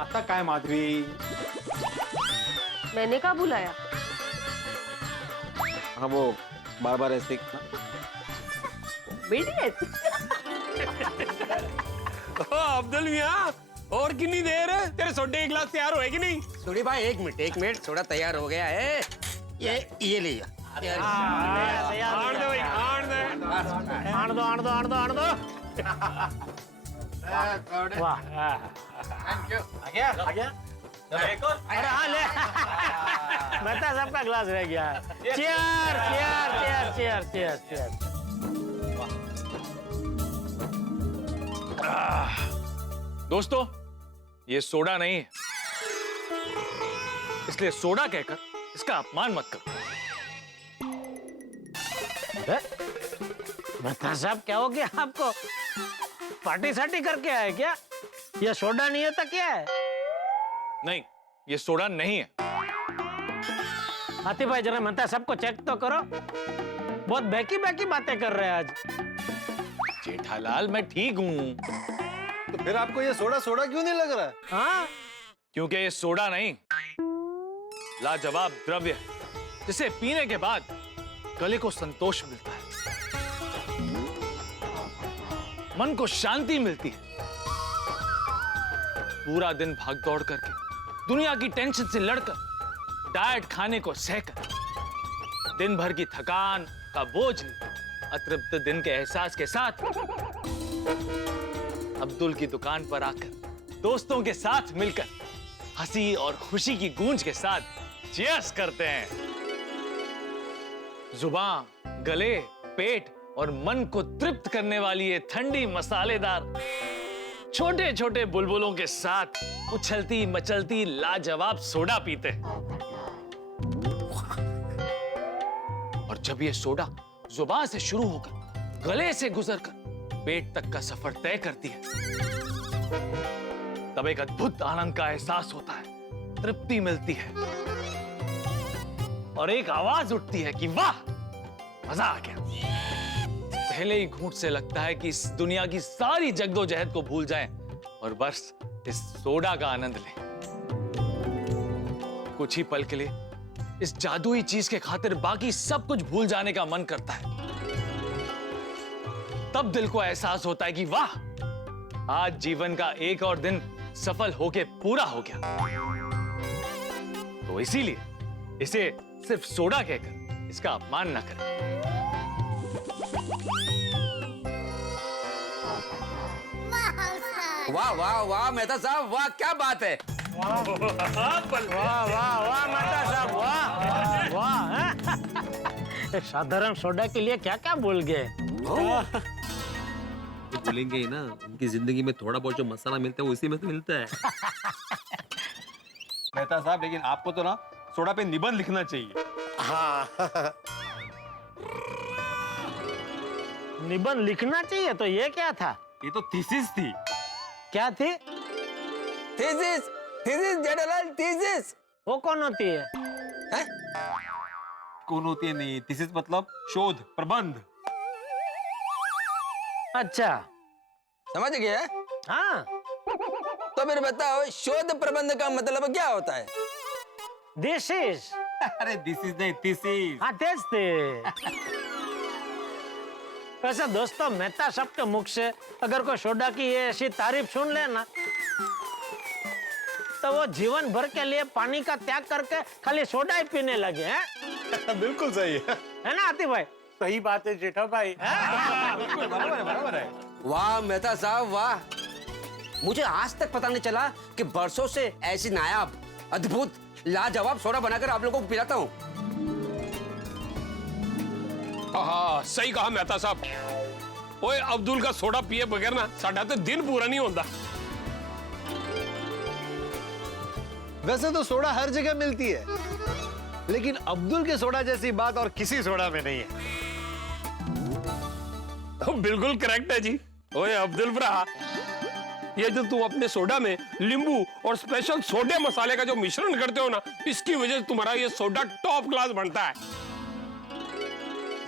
आता काय माधवी? मैंने कहा बुलाया? हाँ वो बार ऐसे। अब्दुल मियाँ, और कितनी देर है? तेरे सोडे के गिलास तैयार हुए कि नहीं? सोडी भाई एक मिनट, सोडा तैयार हो गया है। ये लीजिए। आण दो भाई, आण दो। वाह, आ गया। अरे हाँ ले मेहता साहब का ग्लास रह गया। Cheer cheer cheer cheer cheer cheer. दोस्तों, ये सोडा नहीं है, इसलिए सोडा कहकर इसका अपमान मत करो। मेहता साहब क्या हो गया आपको? पार्टी सार्टी करके आए क्या? ये सोडा नहीं है तो क्या है? नहीं, ये सोडा नहीं है। हाथी भाई जरा मेहता साहब को चेक तो करो, बहुत बैकी बैकी बातें कर रहे हैं आज। जेठालाल, मैं ठीक हूँ। तो फिर आपको ये सोडा सोडा क्यों नहीं लग रहा है? हाँ क्योंकि ये सोडा नहीं, लाजवाब द्रव्य है, जिसे पीने के बाद गले को संतोष मिलता है, मन को शांति मिलती है। पूरा दिन भाग दौड़ करके, दुनिया की टेंशन से लड़कर, डाइट खाने को सहकर, दिन भर की थकान का बोझ, अतृप्त दिन के एहसास के साथ अब्दुल की दुकान पर आकर दोस्तों के साथ मिलकर हंसी और खुशी की गूंज के साथ चीयर्स करते हैं। जुबान, गले, पेट और मन को तृप्त करने वाली ये ठंडी मसालेदार छोटे छोटे बुलबुलों के साथ उछलती मचलती लाजवाब सोडा पीते हैं। और जब ये सोडा जुबान से शुरू होकर गले से गुजरकर पेट तक का सफर तय करती है, तब एक अद्भुत आनंद का एहसास होता है, तृप्ति मिलती है और एक आवाज उठती है कि वाह, मजा आ गया। पहले ही घूंट से लगता है कि इस दुनिया की सारी जगदोजहद को भूल जाएं और बस इस सोडा का आनंद लें। कुछ ही पल के लिए इस जादुई चीज के खातिर बाकी सब कुछ भूल जाने का मन करता है। तब दिल को एहसास होता है कि वाह, आज जीवन का एक और दिन सफल होके पूरा हो गया। तो इसीलिए इसे सिर्फ सोडा कहकर इसका अपमान न करें। वाह वाह वाह मेहता साहब, वाह क्या बात है। वाह वाह वाह मेहता साहब, वाह वाह। साधारण सोडा के लिए क्या क्या बोल गए? तो बोलेंगे ही ना, उनकी जिंदगी में थोड़ा बहुत जो मसाला मिलता है वो इसी में तो मिलता है। मेहता साहब, लेकिन आपको तो ना सोडा पे निबंध लिखना चाहिए। हाँ निबंध लिखना चाहिए, तो ये क्या था? ये तो थीसिस थी। क्या थी? Thesis, thesis Jethalal, thesis. वो कौन होती है? हैं? कौन होती है? नहीं, थीसिस मतलब शोध, प्रबंध। अच्छा, समझ गए? हाँ। तो फिर बताओ, शोध प्रबंध का मतलब क्या होता है? This is. अरे दिस इज नहीं, थीसिस। हाँ तेज थे। वैसे दोस्तों, मेहता साहब के मुख से अगर कोई सोडा की ये ऐसी तारीफ सुन लेना, तो वो जीवन भर के लिए पानी का त्याग करके खाली सोडा ही पीने लगे हैं। बिल्कुल सही है ना आतिफ भाई? सही बात है जेठा भाई। बिल्कुल बराबर है। वाह मेहता साहब वाह, मुझे आज तक पता नहीं चला कि बरसों से ऐसी नायाब, अद्भुत, लाजवाब सोडा बनाकर आप लोगों को पिलाता हूँ। हाँ सही कहा मेहता साहब। ओए अब्दुल का सोडा पिए बगैर ना साडा तो दिन पूरा नहीं होता। वैसे तो सोडा हर जगह मिलती है, लेकिन अब्दुल के सोडा जैसी बात और किसी सोडा में नहीं है। बिल्कुल करेक्ट है जी। ओए अब्दुल भरा, ये जो तुम अपने सोडा में नींबू और स्पेशल सोडे मसाले का जो मिश्रण करते हो ना, इसकी वजह से तुम्हारा ये सोडा टॉप क्लास बनता है।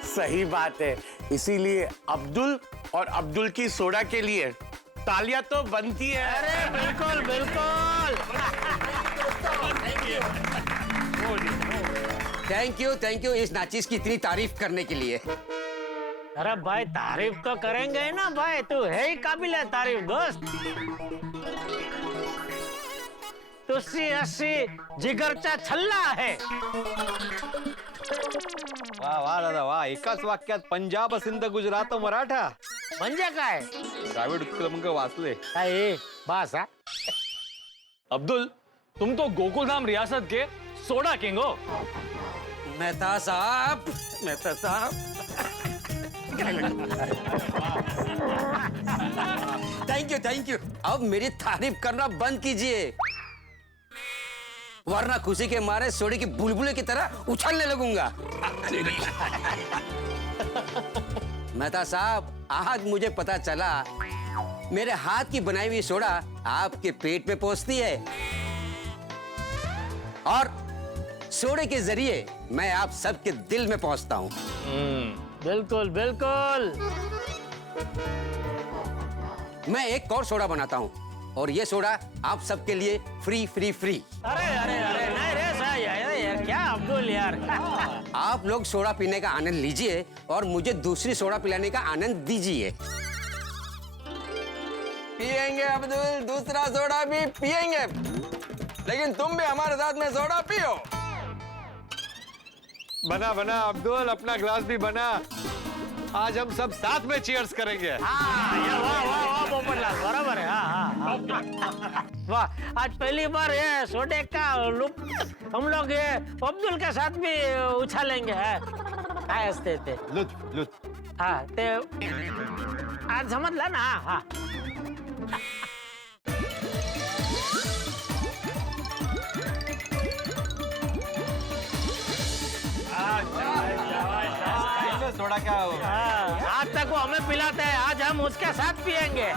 सही बात है, इसीलिए अब्दुल और अब्दुल की सोडा के लिए तालियां तो बनती है। अरे बिल्कुल बिल्कुल। थैंक यू इस नाचीज की इतनी तारीफ करने के लिए। अरे भाई, तारीफ तो करेंगे ही ना भाई, तू है ही काबिल है तारीफ दोस्त। तुसी असी जिगरचा छल्ला है। वाह वाह दादा वाह, एकाच वाक्यात पंजाब, सिंध, गुजरात, मराठा म्हणजे काय? द्राविड उत्कलंग वाचले. काय बास हा? अब्दुल, तुम तो गोकुलधाम रियासत के सोडा किंग हो। मेहता साहब, मेहता साहब, थैंक यू। अब मेरी तारीफ करना बंद कीजिए, वरना खुशी के मारे सोडे की बुलबुले की तरह उछलने लगूंगा। मेहता साहब, आज मुझे पता चला मेरे हाथ की बनाई हुई सोडा आपके पेट में पहुंचती है और सोडे के जरिए मैं आप सबके दिल में पहुंचता हूं। बिल्कुल बिल्कुल। मैं एक और सोडा बनाता हूं और ये सोडा आप सबके लिए फ्री फ्री फ्री। अरे अरे अरे नहीं रे साहब, यार क्या अब्दुल यार। आप लोग सोडा पीने का आनंद लीजिए और मुझे दूसरी सोडा पिलाने का आनंद दीजिए। पिएंगे अब्दुल, दूसरा सोडा भी पिएंगे, लेकिन तुम भी हमारे साथ में सोडा पियो। बना बना अब्दुल, अपना ग्लास भी बना। आज हम सब साथ में चीयर्स करेंगे। वाह वाह वाह पोपटलाल, बराबर है। वाह, आज पहली बार ये सोडे का लुत्फ हम लोग ये अब्दुल के साथ भी उछालेंगे। हंसते थे। लुत्फ। हाँ, ते आज समझ ला ना। हाँ सोडा क्या हो? आज तक वो हमें पिलाते हैं, आज हम उसके साथ पिएंगे।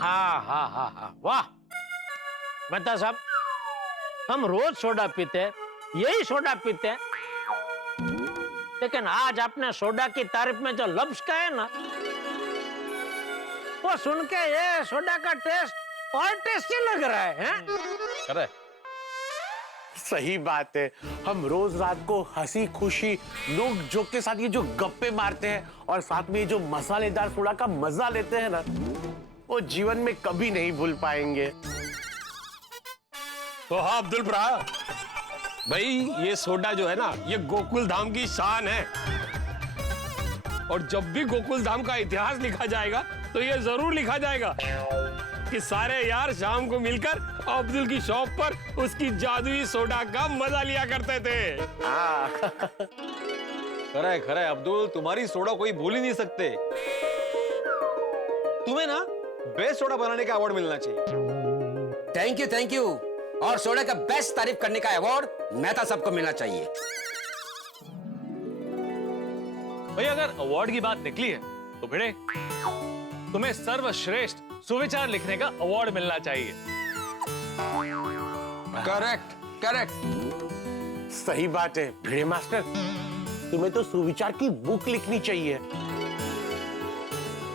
हाँ, वाह बता साहब, हम रोज सोडा पीते हैं, यही सोडा पीते हैं, लेकिन आज आपने सोडा की तारीफ में जो लफ्ज कहे ना, वो सुन के ये सोडा का टेस्ट और टेस्टी लग रहा है। अरे सही बात है, हम रोज रात को हंसी खुशी नोक जोक के साथ ये जो गप्पे मारते हैं और साथ में ये जो मसालेदार सोडा का मजा लेते हैं ना, वो जीवन में कभी नहीं भूल पाएंगे। तो हाँ अब्दुल भरा, भाई ये सोडा जो है ना, ये गोकुल धाम की शान है। और जब भी गोकुल धाम का इतिहास लिखा जाएगा तो ये जरूर लिखा जाएगा कि सारे यार शाम को मिलकर अब्दुल की शॉप पर उसकी जादुई सोडा का मजा लिया करते थे। खरा है अब्दुल, तुम्हारी सोडा कोई भूल ही नहीं सकते। तुम्हें ना बेस्ट सोडा बनाने का अवार्ड मिलना चाहिए। Thank you. और सोडा का बेस्ट तारीफ करने का अवार्ड मेहता सबको मिलना चाहिए। भाई अगर अवार्ड की बात निकली है तो भिड़े, तुम्हें सर्वश्रेष्ठ सुविचार लिखने का अवार्ड मिलना चाहिए। करेक्ट। सही बात है भिड़े मास्टर, तुम्हें तो सुविचार की बुक लिखनी चाहिए।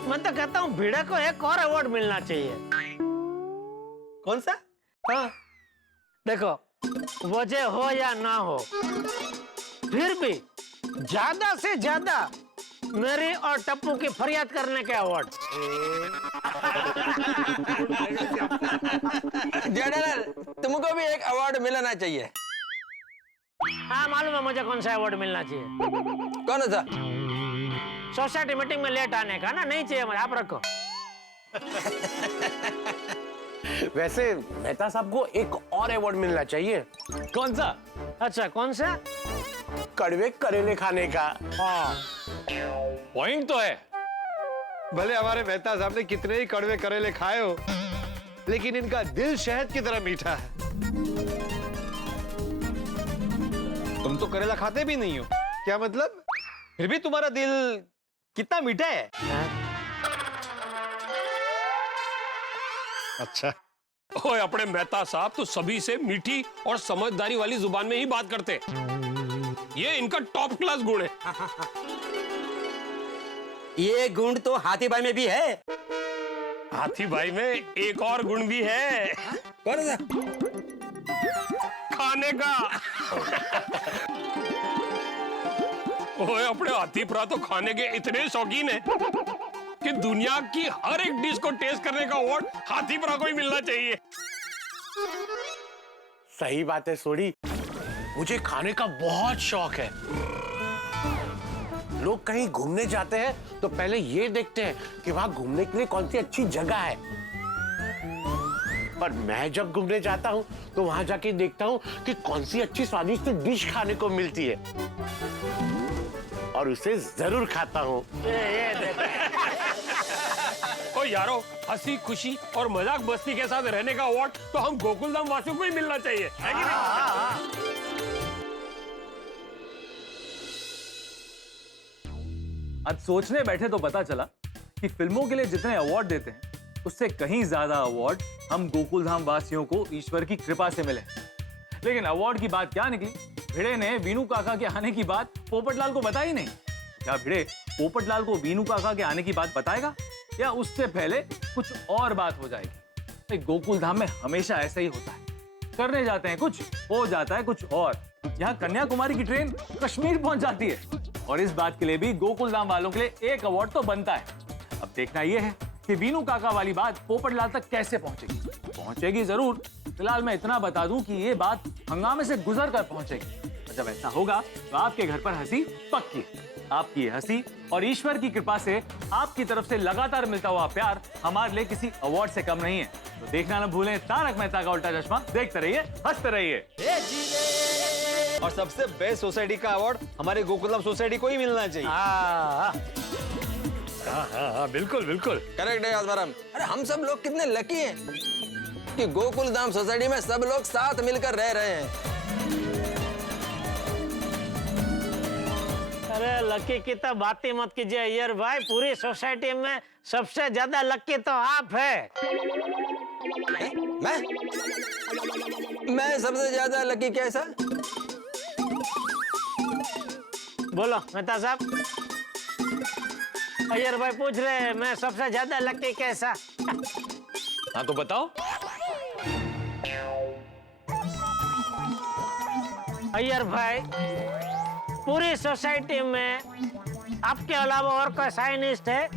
मैं तो कहता हूँ भिड़े को एक और अवार्ड मिलना चाहिए। कौन सा? हाँ, देखो वजह हो या ना हो, फिर भी ज्यादा से ज्यादा मेरी और टप्पू की फरियाद करने के अवार्ड। जनरल, तुमको भी एक अवार्ड मिलना चाहिए। हाँ मालूम है मुझे कौन सा अवार्ड मिलना चाहिए। कौन सा? सोसाइटी मीटिंग में लेट आने का ना, नहीं चाहिए मुझे, आप रखो। वैसे मेहता साहब को एक और अवार्ड मिलना चाहिए। कौन सा? अच्छा कौन सा? कड़वे करेले खाने का। हाँ पॉइंट तो है। भले हमारे मेहता साहब ने कितने ही कड़वे करेले खाए हो, लेकिन इनका दिल शहद की तरह मीठा है। तुम तो करेला खाते भी नहीं हो, क्या मतलब? फिर भी तुम्हारा दिल कितना मीठा है। अच्छा, ओए अपने मेहता साहब तो सभी से मीठी और समझदारी वाली जुबान में ही बात करते। ये इनका टॉप क्लास गुण है। ये गुण तो हाथी भाई में भी है। हाथी भाई में एक और गुण भी है। कौन सा? खाने का। ओए अपने हाथी भरा तो खाने के इतने शौकीन है कि दुनिया की हर एक डिश को टेस्ट करने का अवार्ड हाथी भरा को ही मिलना चाहिए। सही बात है सोडी, मुझे खाने का बहुत शौक है। लोग कहीं घूमने जाते हैं तो पहले ये देखते हैं कि वहां घूमने के लिए कौन सी अच्छी जगह है। पर मैं जब घूमने जाता हूँ तो वहां जाके देखता हूँ कि कौन सी अच्छी स्वादिष्ट डिश खाने को मिलती है और उसे जरूर खाता हूँ। ओ यारो, हंसी खुशी और मजाक मस्ती के साथ रहने का अवार्ड तो हम गोकुलधाम वासियों को ही मिलना चाहिए, है कि नहीं? आज सोचने बैठे तो पता चला कि फिल्मों के लिए जितने अवार्ड देते हैं उससे कहीं ज्यादा अवार्ड हम गोकुलधाम वासियों को ईश्वर की कृपा से मिले। लेकिन अवार्ड की बात क्या निकली, भिड़े ने वीनू काका के आने की बात पोपटलाल को बताई नहीं। क्या भिड़े पोपटलाल को वीनू काका के आने की बात बताएगा या उससे पहले कुछ और बात हो जाएगी? गोकुलधाम में हमेशा ऐसा ही होता है, करने जाते हैं कुछ, हो जाता है कुछ और। यहाँ कन्याकुमारी की ट्रेन कश्मीर पहुंच जाती है और इस बात के लिए भी गोकुलधाम वालों के लिए एक अवार्ड तो बनता है। अब देखना यह है कि वीनू काका वाली बात पोपटलाल तक कैसे पहुंचेगी। पहुंचेगी जरूर, फिलहाल मैं इतना बता दूं कि ये बात हंगामे से गुजर कर पहुंचेगी। और जब ऐसा होगा तो आपके घर पर हंसी पक्की है। आपकी ये हंसी और ईश्वर की कृपा से आपकी तरफ से लगातार मिलता हुआ प्यार हमारे लिए किसी अवार्ड से कम नहीं है। तो देखना न भूलें तारक मेहता का उल्टा चश्मा। देखते रहिए, हंसते रहिए। और सबसे बेस्ट सोसाइटी का अवार्ड हमारे गोकुलधाम सोसाइटी को ही मिलना चाहिए। हाँ, बिल्कुल बिल्कुल करेक्ट है आत्माराम। अरे हम सब लोग कितने लकी हैं कि गोकुलधाम सोसाइटी में सब लोग साथ मिलकर रह रहे हैं। अरे लकी की तो बात ही मत कीजिए अय्यर भाई, पूरी सोसाइटी में सबसे ज्यादा लकी तो आप है। मैं सबसे ज्यादा लकी कैसा? बोलो मेहता साहब। अय्यर भाई पूछ रहे हैं मैं सबसे ज्यादा लकी कैसा? हाँ तो बताओ। अय्यर भाई, पूरी सोसाइटी में आपके अलावा और कोई साइंटिस्ट है?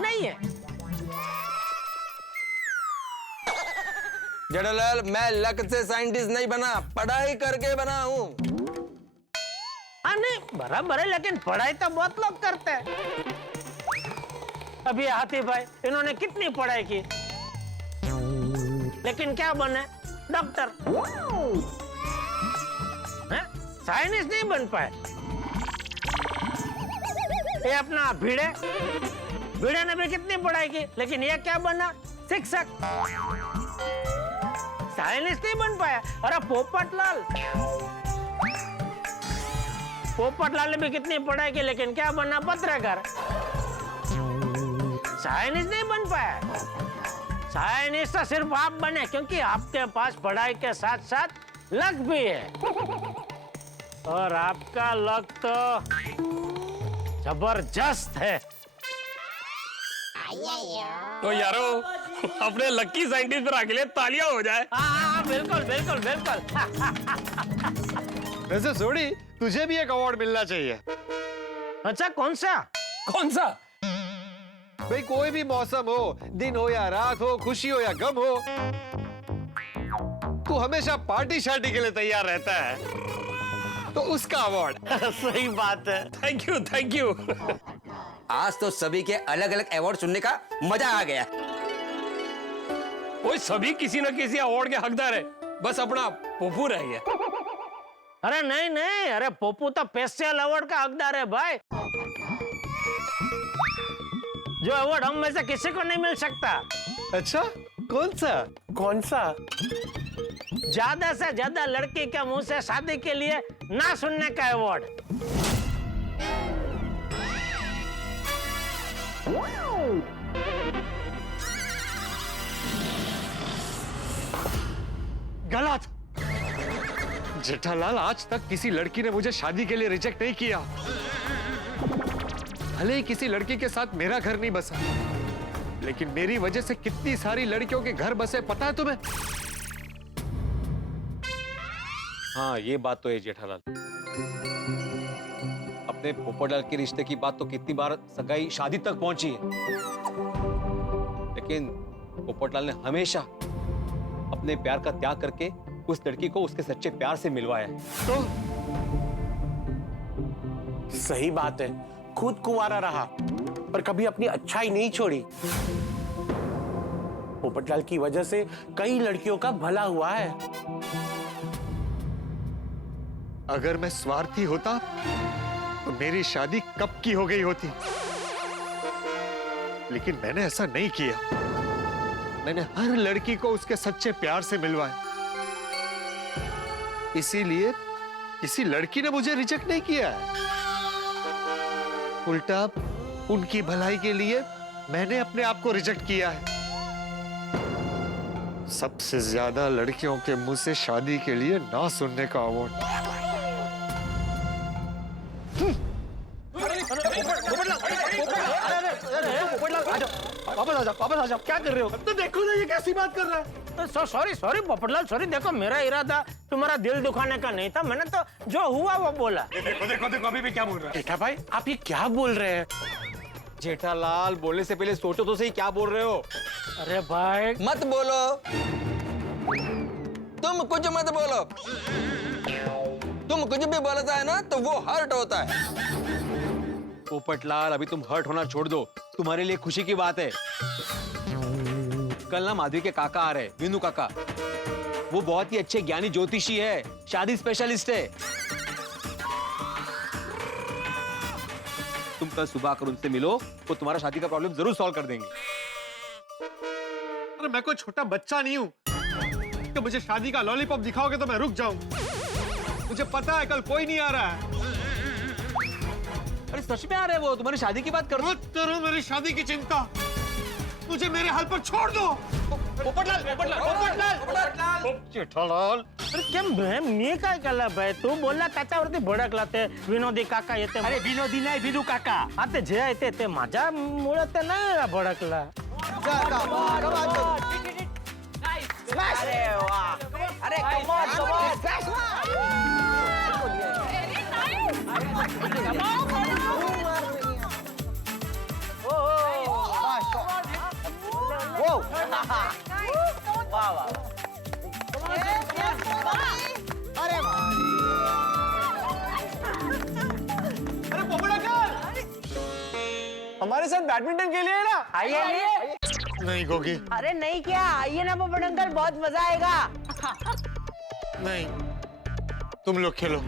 नहीं है। जेठालाल, मैं लक से साइंटिस्ट नहीं बना, पढ़ाई करके बना हूँ। हाँ नहीं बराबर है, लेकिन पढ़ाई तो बहुत लोग करते हैं। अभी हाथी भाई, इन्होंने कितनी पढ़ाई की लेकिन क्या बने? डॉक्टर। साइंटिस्ट नहीं बन पाए। ये अपना भिड़े ने भी कितनी पढ़ाई की लेकिन ये क्या बना? शिक्षक। साइंटिस्ट नहीं बन पाया। अरे पोपटलाल ने भी कितनी पढ़ाई की लेकिन क्या बना? पत्रकार। साइंटिस्ट नहीं बन पाया। साइंटिस्ट तो सिर्फ आप बने क्योंकि आपके पास पढ़ाई के साथ साथ लक भी है और आपका लक तो जबरदस्त है। तो यारो, अपने लकी साइंटिस्ट पर आके लिए तालियां हो जाए। हाँ बिल्कुल बिल्कुल बिल्कुल। वैसे सोडी, तुझे भी एक अवार्ड मिलना चाहिए। अच्छा कौन सा? कौन सा? भाई कोई भी मौसम हो, दिन हो या रात हो, खुशी हो या गम हो, तू हमेशा पार्टी शार्टी के लिए तैयार रहता है, तो उसका अवार्ड। सही बात है। Thank you. आज तो सभी के अलग अलग अवार्ड सुनने का मजा आ गया। वो सभी किसी न किसी अवार्ड के हकदार है, बस अपना पोपू रह गया। अरे नहीं, अरे पोपू तो स्पेशल अवार्ड का हकदार है भाई। जो अवार्ड हम में से किसी को नहीं मिल सकता। अच्छा, कौन सा? कौन सा? ज्यादा से ज्यादा लड़की के मुंह से शादी के लिए ना सुनने का अवार्ड। गलत। जेठालाल, आज तक किसी लड़की ने मुझे शादी के लिए रिजेक्ट नहीं किया। भले ही किसी लड़की के साथ मेरा घर नहीं बसा, लेकिन मेरी वजह से कितनी सारी लड़कियों के घर बसे पता है तुम्हें? हाँ, ये बात तो है जेठालाल। अपने पोपटलाल के रिश्ते की बात तो कितनी बार सगाई शादी तक पहुंची है, लेकिन पोपटलाल ने हमेशा अपने प्यार का त्याग करके उस लड़की को उसके सच्चे प्यार से मिलवाया है। सही बात है, खुद कुंवारा रहा पर कभी अपनी अच्छाई नहीं छोड़ी। पोपटलाल की वजह से कई लड़कियों का भला हुआ है। अगर मैं स्वार्थी होता तो मेरी शादी कब की हो गई होती, लेकिन मैंने ऐसा नहीं किया। मैंने हर लड़की को उसके सच्चे प्यार से मिलवाया, इसीलिए किसी लड़की ने मुझे रिजेक्ट नहीं किया है। उल्टा उनकी भलाई के लिए मैंने अपने आप को रिजेक्ट किया है। सबसे ज्यादा लड़कियों के मुंह से शादी के लिए ना सुनने का अवार्ड। वापस आ जाओ, क्या कर रहे हो? तो देखो ना ये कैसी बात कर रहा है। सॉरी सॉरी पोपटलाल सॉरी, देखो मेरा इरादा तुम्हारा दिल दुखाने का नहीं था, मैंने तो जो हुआ वो बोला। देखो देखो देखो अभी भी क्या बोल रहा है। जेठा भाई आप ये क्या बोल रहे हैं? जेठालाल, बोलने से पहले सोचो तो सही क्या बोल रहे हो। अरे भाई मत बोलो, तुम कुछ मत बोलो। तुम कुछ भी बोलता है ना तो वो हर्ट होता है। पोपटलाल, अभी तुम हर्ट होना छोड़ दो, तुम्हारे लिए खुशी की बात है। कल ना माधवी के काका आ रहे, विनू काका। वो बहुत ही अच्छे ज्ञानी ज्योतिषी है, शादी स्पेशलिस्ट है। तुम कल सुबह आकर उनसे मिलो, वो तुम्हारा शादी का प्रॉब्लम जरूर सॉल्व कर देंगे। अरे मैं कोई छोटा बच्चा नहीं हूँ कि मुझे शादी का लॉलीपॉप दिखाओगे तो मैं रुक जाऊं। मुझे पता है कल कोई नहीं आ रहा है। अरे सच में आ रहे हैं वो, तुम्हारी शादी की बात करो। मत करो मेरी शादी की चिंता, मुझे मेरे हाल पर छोड़ दो। पोपटलाल, पोपटलाल, पोपटलाल, जेठालाल, अरे क्या मी काय केलं भाई, तू बोलला त्याच्यावरती भडकला ते विनोदी काका येते। अरे विनोदी नाही, विनू काका। आता जे आहे ते माझ्यामुळे ते नाही भडकला। अरे वाह, अरे कमॉन कमॉन। वाह वाह, अरे वाह, अरे पोपटलाल, हमारे साथ बैडमिंटन खेलिए ना। आइए। नहीं गोगी, अरे नहीं क्या, आइए ना पोपट अंकल, बहुत मजा आएगा। नहीं, तुम लोग खेलो।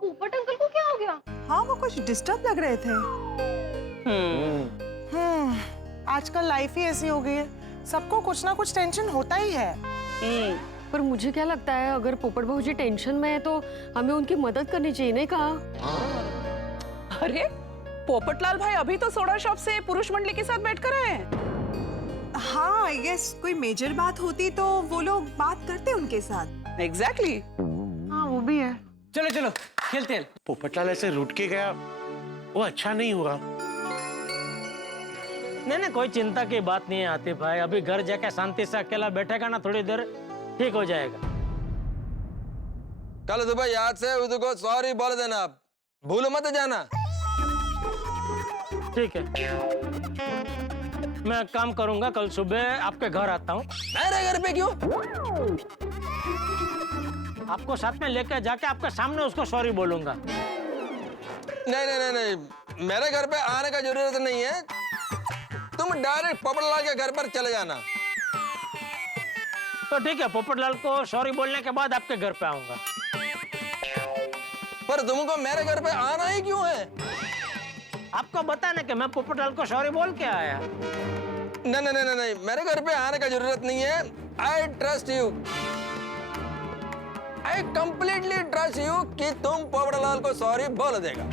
पोपट अंकल को क्या हो गया? हाँ वो कुछ डिस्टर्ब लग रहे थे। आजकल लाइफ ही ऐसी हो गई है, सबको कुछ ना कुछ टेंशन होता ही है। पर मुझे क्या लगता है, अगर पोपट बहू जी टेंशन में है तो हमें उनकी मदद करनी चाहिए, नहीं कहा? अरे पोपटलाल भाई अभी तो सोडा शॉप से पुरुष मंडली के साथ बैठकर आए हैं। हाँ, आई गेस कोई मेजर बात होती तो वो लोग बात करते उनके साथ। एग्जैक्टली। हाँ वो भी है। चलो चलो खेलते हैं। पोपटलाल ऐसे रूठ के गया, वो अच्छा नहीं हुआ। नहीं कोई चिंता की बात नहीं है आतिफ भाई, अभी घर जाके शांति से अकेला बैठेगा ना थोड़ी देर, ठीक हो जाएगा। कल सुबह याद से उसको सॉरी बोल देना, भूल मत जाना। ठीक है, मैं काम करूंगा, कल सुबह आपके घर आता हूँ। मेरे घर पे क्यों? आपको साथ में लेकर जाके आपके सामने उसको सॉरी बोलूंगा। नहीं नहीं नहीं नहीं, मेरे घर पे आने का जरूरत नहीं है, तुम डायरेक्ट पोपटलाल के घर पर चले जाना। तो ठीक है, पोपटलाल को सॉरी बोलने के बाद आपके घर पे आऊंगा। पर तुमको मेरे घर पे आना ही क्यों है? आपको बताने कि मैं पोपटलाल को सॉरी बोल के आया। नहीं नहीं नहीं नहीं, मेरे घर पे आने का जरूरत नहीं है। I trust you, I completely trust you कि तुम पोपटलाल को सॉरी बोल देगा।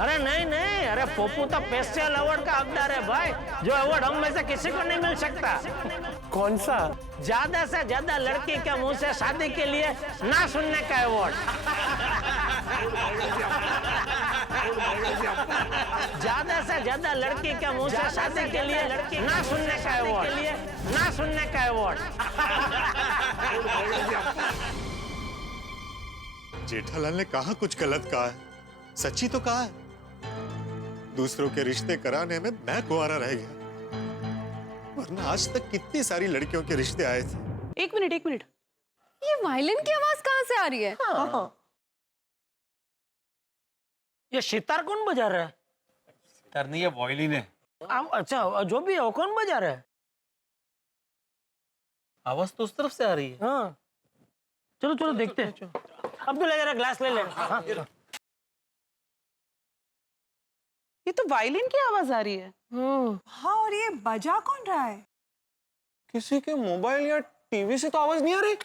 अरे नहीं नहीं, अरे पोपू तो स्पेशल अवार्ड का हकदार है भाई, जो अवार्ड हम में से किसी को नहीं मिल सकता। कौन सा? ज्यादा से ज्यादा लड़की के मुंह से शादी के लिए ना सुनने का अवार्ड। ज्यादा से ज्यादा लड़की के मुंह से शादी के लिए ना सुनने का अवार्ड, ना सुनने का अवार्ड। जेठालाल ने कहा कुछ गलत कहा है, सच्ची तो कहा है। दूसरों के रिश्ते कराने में मैं कुंवारा रह गया। वरना आज तक कितनी सारी लड़कियों के रिश्ते आए थे। एक मिनट ये वायलिन की आवाज कहाँ से आ रही है? ये सितार कौन बजा रहा है? सितार नहीं, ये वायलिन है। अच्छा, जो भी है वो कौन बजा रहा है? आवाज तो उस तरफ से आ रही है। हाँ, चलो देखते हैं। अब्दुल जरा ग्लास ले ले। हाँ। ये तो वायलिन की आवाज आ रही है। हाँ, और ये बजा कौन रहा है? किसी के मोबाइल या टीवी से तो आवाज नहीं आ रही।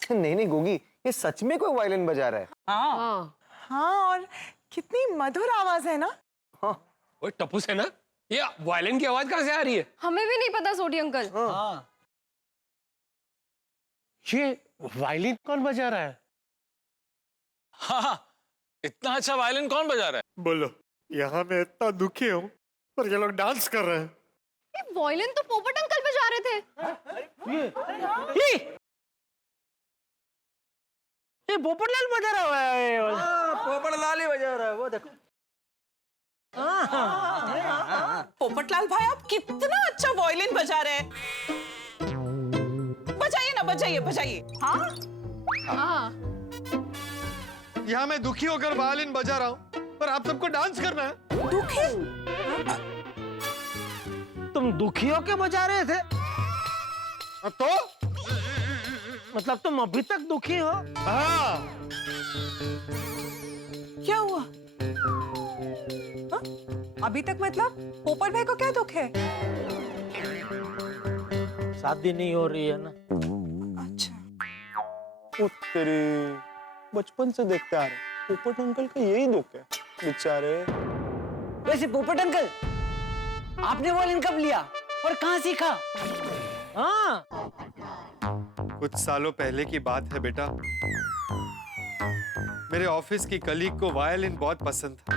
नहीं गोगी, ये सच में कोई वायलिन बजा रहा है। हाँ, और कितनी मधुर आवाज है ना। ओए टप्पू से ना, ये वायलिन की आवाज कहाँ से आ रही है? हमें भी नहीं पता सोडी अंकल। ये वायलिन कौन बजा रहा है? हाँ, इतना अच्छा वायलिन कौन बजा रहा है? बोलो, यहाँ मैं इतना दुखी हूँ पर ये लोग डांस कर रहे हैं। ये वायलिन तो पोपट अंकल बजा रहे थे। ये पोपटलाल बजा रहा है। पोपटलाल ही बजा रहा है, वो देखो। पोपटलाल भाई, आप कितना अच्छा वायलिन बजा रहे हैं। बजाइए ना, बजाइए। हाँ, यहाँ मैं दुखी होकर वायलिन बजा रहा हूँ पर आप सबको डांस करना है। दुखी? तुम दुखी होके बजा रहे थे? तो मतलब तुम अभी तक दुखी हो? हाँ। क्या हुआ? अभी तक मतलब पोपट भाई को क्या दुख है? शादी नहीं हो रही है ना। अच्छा। तेरे बचपन से देखते आ रहे, पोपट अंकल का यही दुख है बेचारे। वैसे पोपट अंकल, आपने वायलिन कब लिया और कहाँ सीखा? हाँ, कुछ सालों पहले की बात है बेटा। मेरे ऑफिस की कलीग को वायलिन बहुत पसंद था।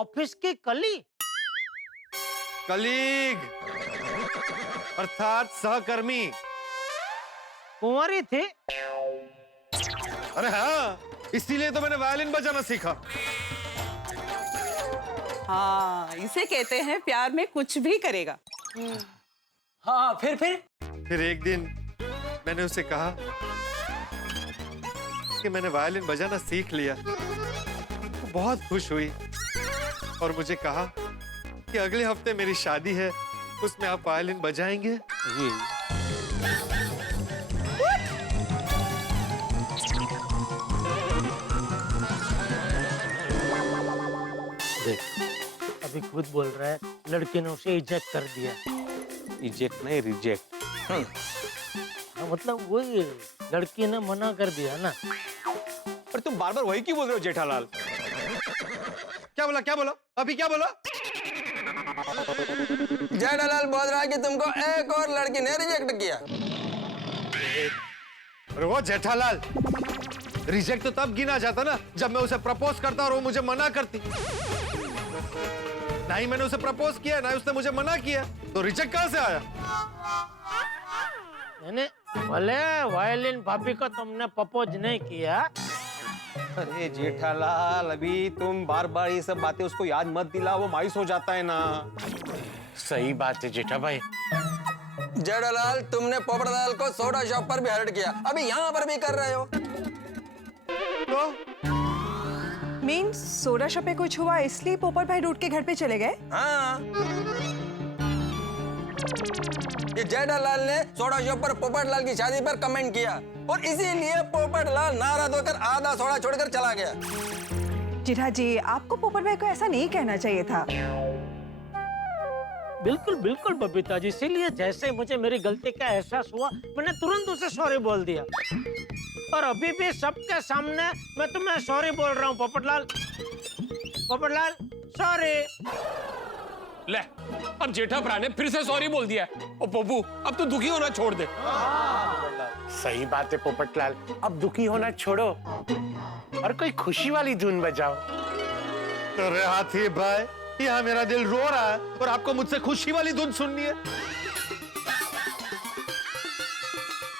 ऑफिस की कलीग अर्थात सहकर्मी। कुंवारी थी? अरे हाँ, इसीलिए तो मैंने वायलिन बजाना सीखा। हाँ, इसे कहते हैं प्यार में कुछ भी करेगा। हाँ, फिर एक दिन मैंने उसे कहा कि मैंने वायलिन बजाना सीख लिया। वो बहुत खुश हुई और मुझे कहा कि अगले हफ्ते मेरी शादी है, उसमें आप वायलिन बजाएंगे। देख, अभी खुद बोल रहा है लड़के ने उसे इजेक्ट कर दिया। इजेक्ट नहीं, रिजेक्ट। हाँ, मतलब वही लड़की ने मना कर दिया ना। पर तुम बार बार वही क्यों बोल रहे हो जेठालाल? क्या बोला? अभी क्या बोला? जेठालाल बोल रहा है कि तुमको एक और लड़की ने रिजेक्ट किया। अरे वो जेठालाल, रिजेक्ट तो तब गिना जाता ना जब मैं उसे प्रपोज करता और वो मुझे मना करती। ना ही मैंने उसे प्रपोज किया, ना ही उसने मुझे मना किया, तो रिजेक्ट कहां से आया? मैंने भले वायलिन भाभी को तुमने प्रपोज नहीं किया। अरे जेठालाल, अभी तुम बार बार ये सब बातें उसको याद मत दिला, वो मायूस हो जाता है ना। सही बात है जेठा भाई। जेठालाल, तुमने पोपटलाल को सोडा शॉप पर भी हर्ट किया, अभी यहाँ पर भी कर रहे हो। मीन्स सोडा शॉप पे कुछ हुआ इसलिए पोपट भाई रूट के घर पे चले गए? हाँ, ये जेठालाल ने सोडा शॉप पर पोपटलाल की शादी पर कमेंट किया और इसीलिए पोपटलाल नाराज होकर आधा सोडा छोड़कर चला गया। जिठा जी, आपको पोपट भाई को ऐसा नहीं कहना चाहिए था। बिल्कुल बबीता जी, इसीलिए जैसे मुझे मेरी गलती का एहसास हुआ मैंने तुरंत उसे सॉरी बोल दिया। और अभी भी सबके सामने मैं तुम्हें सॉरी बोल रहा हूँ पोपटलाल, सॉरी। ले, अब जेठा भरा ने फिर से सॉरी बोल दिया। ओ पप्पू, अब तो दुखी होना छोड़ दे। सही बात है पोपटलाल, अब दुखी होना छोड़ो और कोई खुशी वाली धुन बजाओ। अरे हाथी भाई, यहाँ मेरा दिल रो रहा है और आपको मुझसे खुशी वाली धुन सुननी है।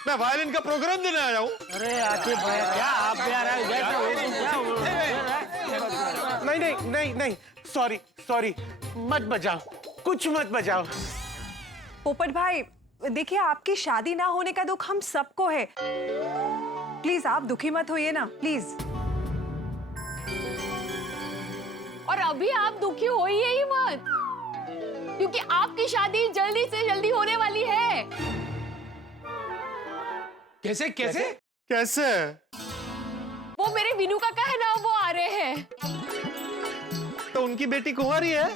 मैं वायलिन का प्रोग्राम देने आया हूँ। अरे हाथी भाई, क्या आप भी आ रहे हैं? नहीं, सॉरी, मत बजाओ, कुछ मत बजाओ। पोपट भाई देखिए, आपकी शादी ना होने का दुख हम सबको है। प्लीज आप दुखी मत होइए ना, प्लीज। और अभी आप दुखी होइए ही मत, क्योंकि आपकी शादी जल्दी से जल्दी होने वाली है। कैसे कैसे कैसे? वो मेरे विनू काका है ना, वो आ रहे हैं। तो उनकी बेटी कुंवारी है?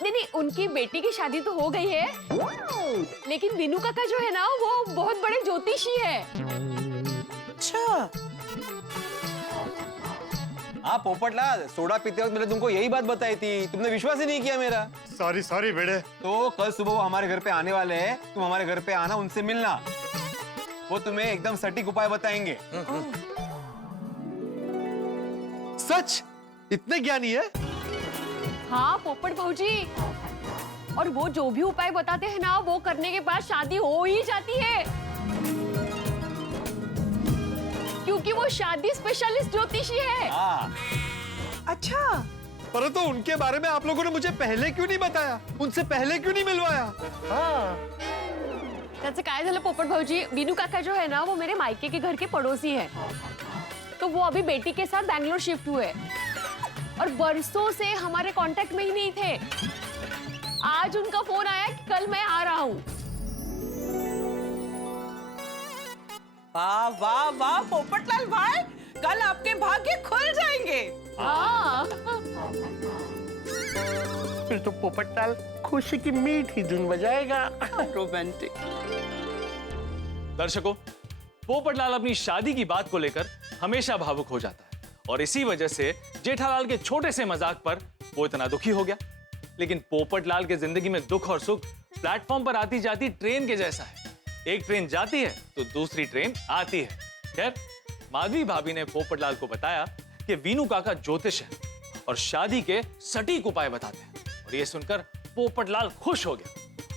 नहीं, उनकी बेटी की शादी तो हो गई है, लेकिन विनू काका जो है ना, वो बहुत बड़े ज्योतिषी है। अच्छा। हाँ पोपटलाल, सोडा पीते वक्त मैंने तुमको यही बात बताई थी, तुमने विश्वास ही नहीं किया मेरा। सॉरी सॉरी बेटे। तो कल सुबह वो हमारे घर पे आने वाले हैं, तुम हमारे घर पे आना, उनसे मिलना, वो तुम्हें एकदम सटीक उपाय बताएंगे। सच? इतने ज्ञानी है? हाँ पोपट भाऊजी, और वो जो भी उपाय बताते हैं ना, वो करने के बाद शादी हो ही जाती है, क्योंकि वो शादी स्पेशलिस्ट ज्योतिषी है। अच्छा। परंतु उनके बारे में आप लोगों ने मुझे पहले क्यों नहीं बताया? उनसे पहले क्यों नहीं मिलवाया? त्याचं काय झालं पोपट भाऊजी, विनू काका जो है ना, वो मेरे मायके के घर के पड़ोसी है। तो वो अभी बेटी के साथ बैंगलोर शिफ्ट हुए और बरसों से हमारे कांटेक्ट में ही नहीं थे। आज उनका फोन आया कि कल मैं आ रहा हूँ। वाह वाह वाह पोपटलाल भाई, कल आपके भाग्य खुल जाएंगे। हाँ। फिर तो पोपटलाल खुशी की मीठी धुन बजाएगा। रोमांटिक। दर्शकों, पोपटलाल अपनी शादी की बात को लेकर हमेशा भावुक हो जाता है और इसी वजह से जेठालाल के छोटे से मजाक पर वो इतना दुखी हो गया। लेकिन पोपटलाल के जिंदगी में दुख और सुख प्लेटफॉर्म पर आती जाती ट्रेन के जैसा है। एक ट्रेन जाती है तो दूसरी ट्रेन आती है। खैर, माधवी भाभी ने पोपटलाल को बताया कि वीनू काका ज्योतिष है और शादी के सटीक उपाय बताते हैं, और ये सुनकर पोपटलाल खुश हो गया।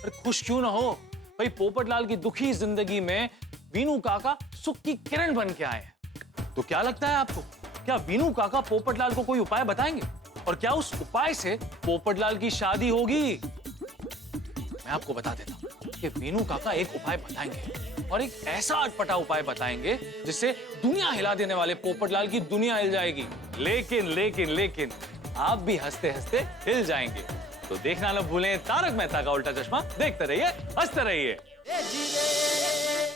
अरे खुश क्यों ना हो भाई, पोपटलाल की दुखी जिंदगी में वीनू काका सुख की किरण बन के आए हैं। तो क्या लगता है आपको, क्या वीनू काका पोपटलाल को कोई उपाय बताएंगे और क्या उस उपाय से पोपटलाल की शादी होगी? मैं आपको बता देता हूं कि वीनू काका एक उपाय बताएंगे और एक ऐसा अटपटा उपाय बताएंगे जिससे दुनिया हिला देने वाले पोपटलाल की दुनिया हिल जाएगी। लेकिन लेकिन लेकिन आप भी हंसते हंसते हिल जाएंगे। तो देखना न भूलें तारक मेहता का उल्टा चश्मा। देखते रहिए, हंसते रहिए।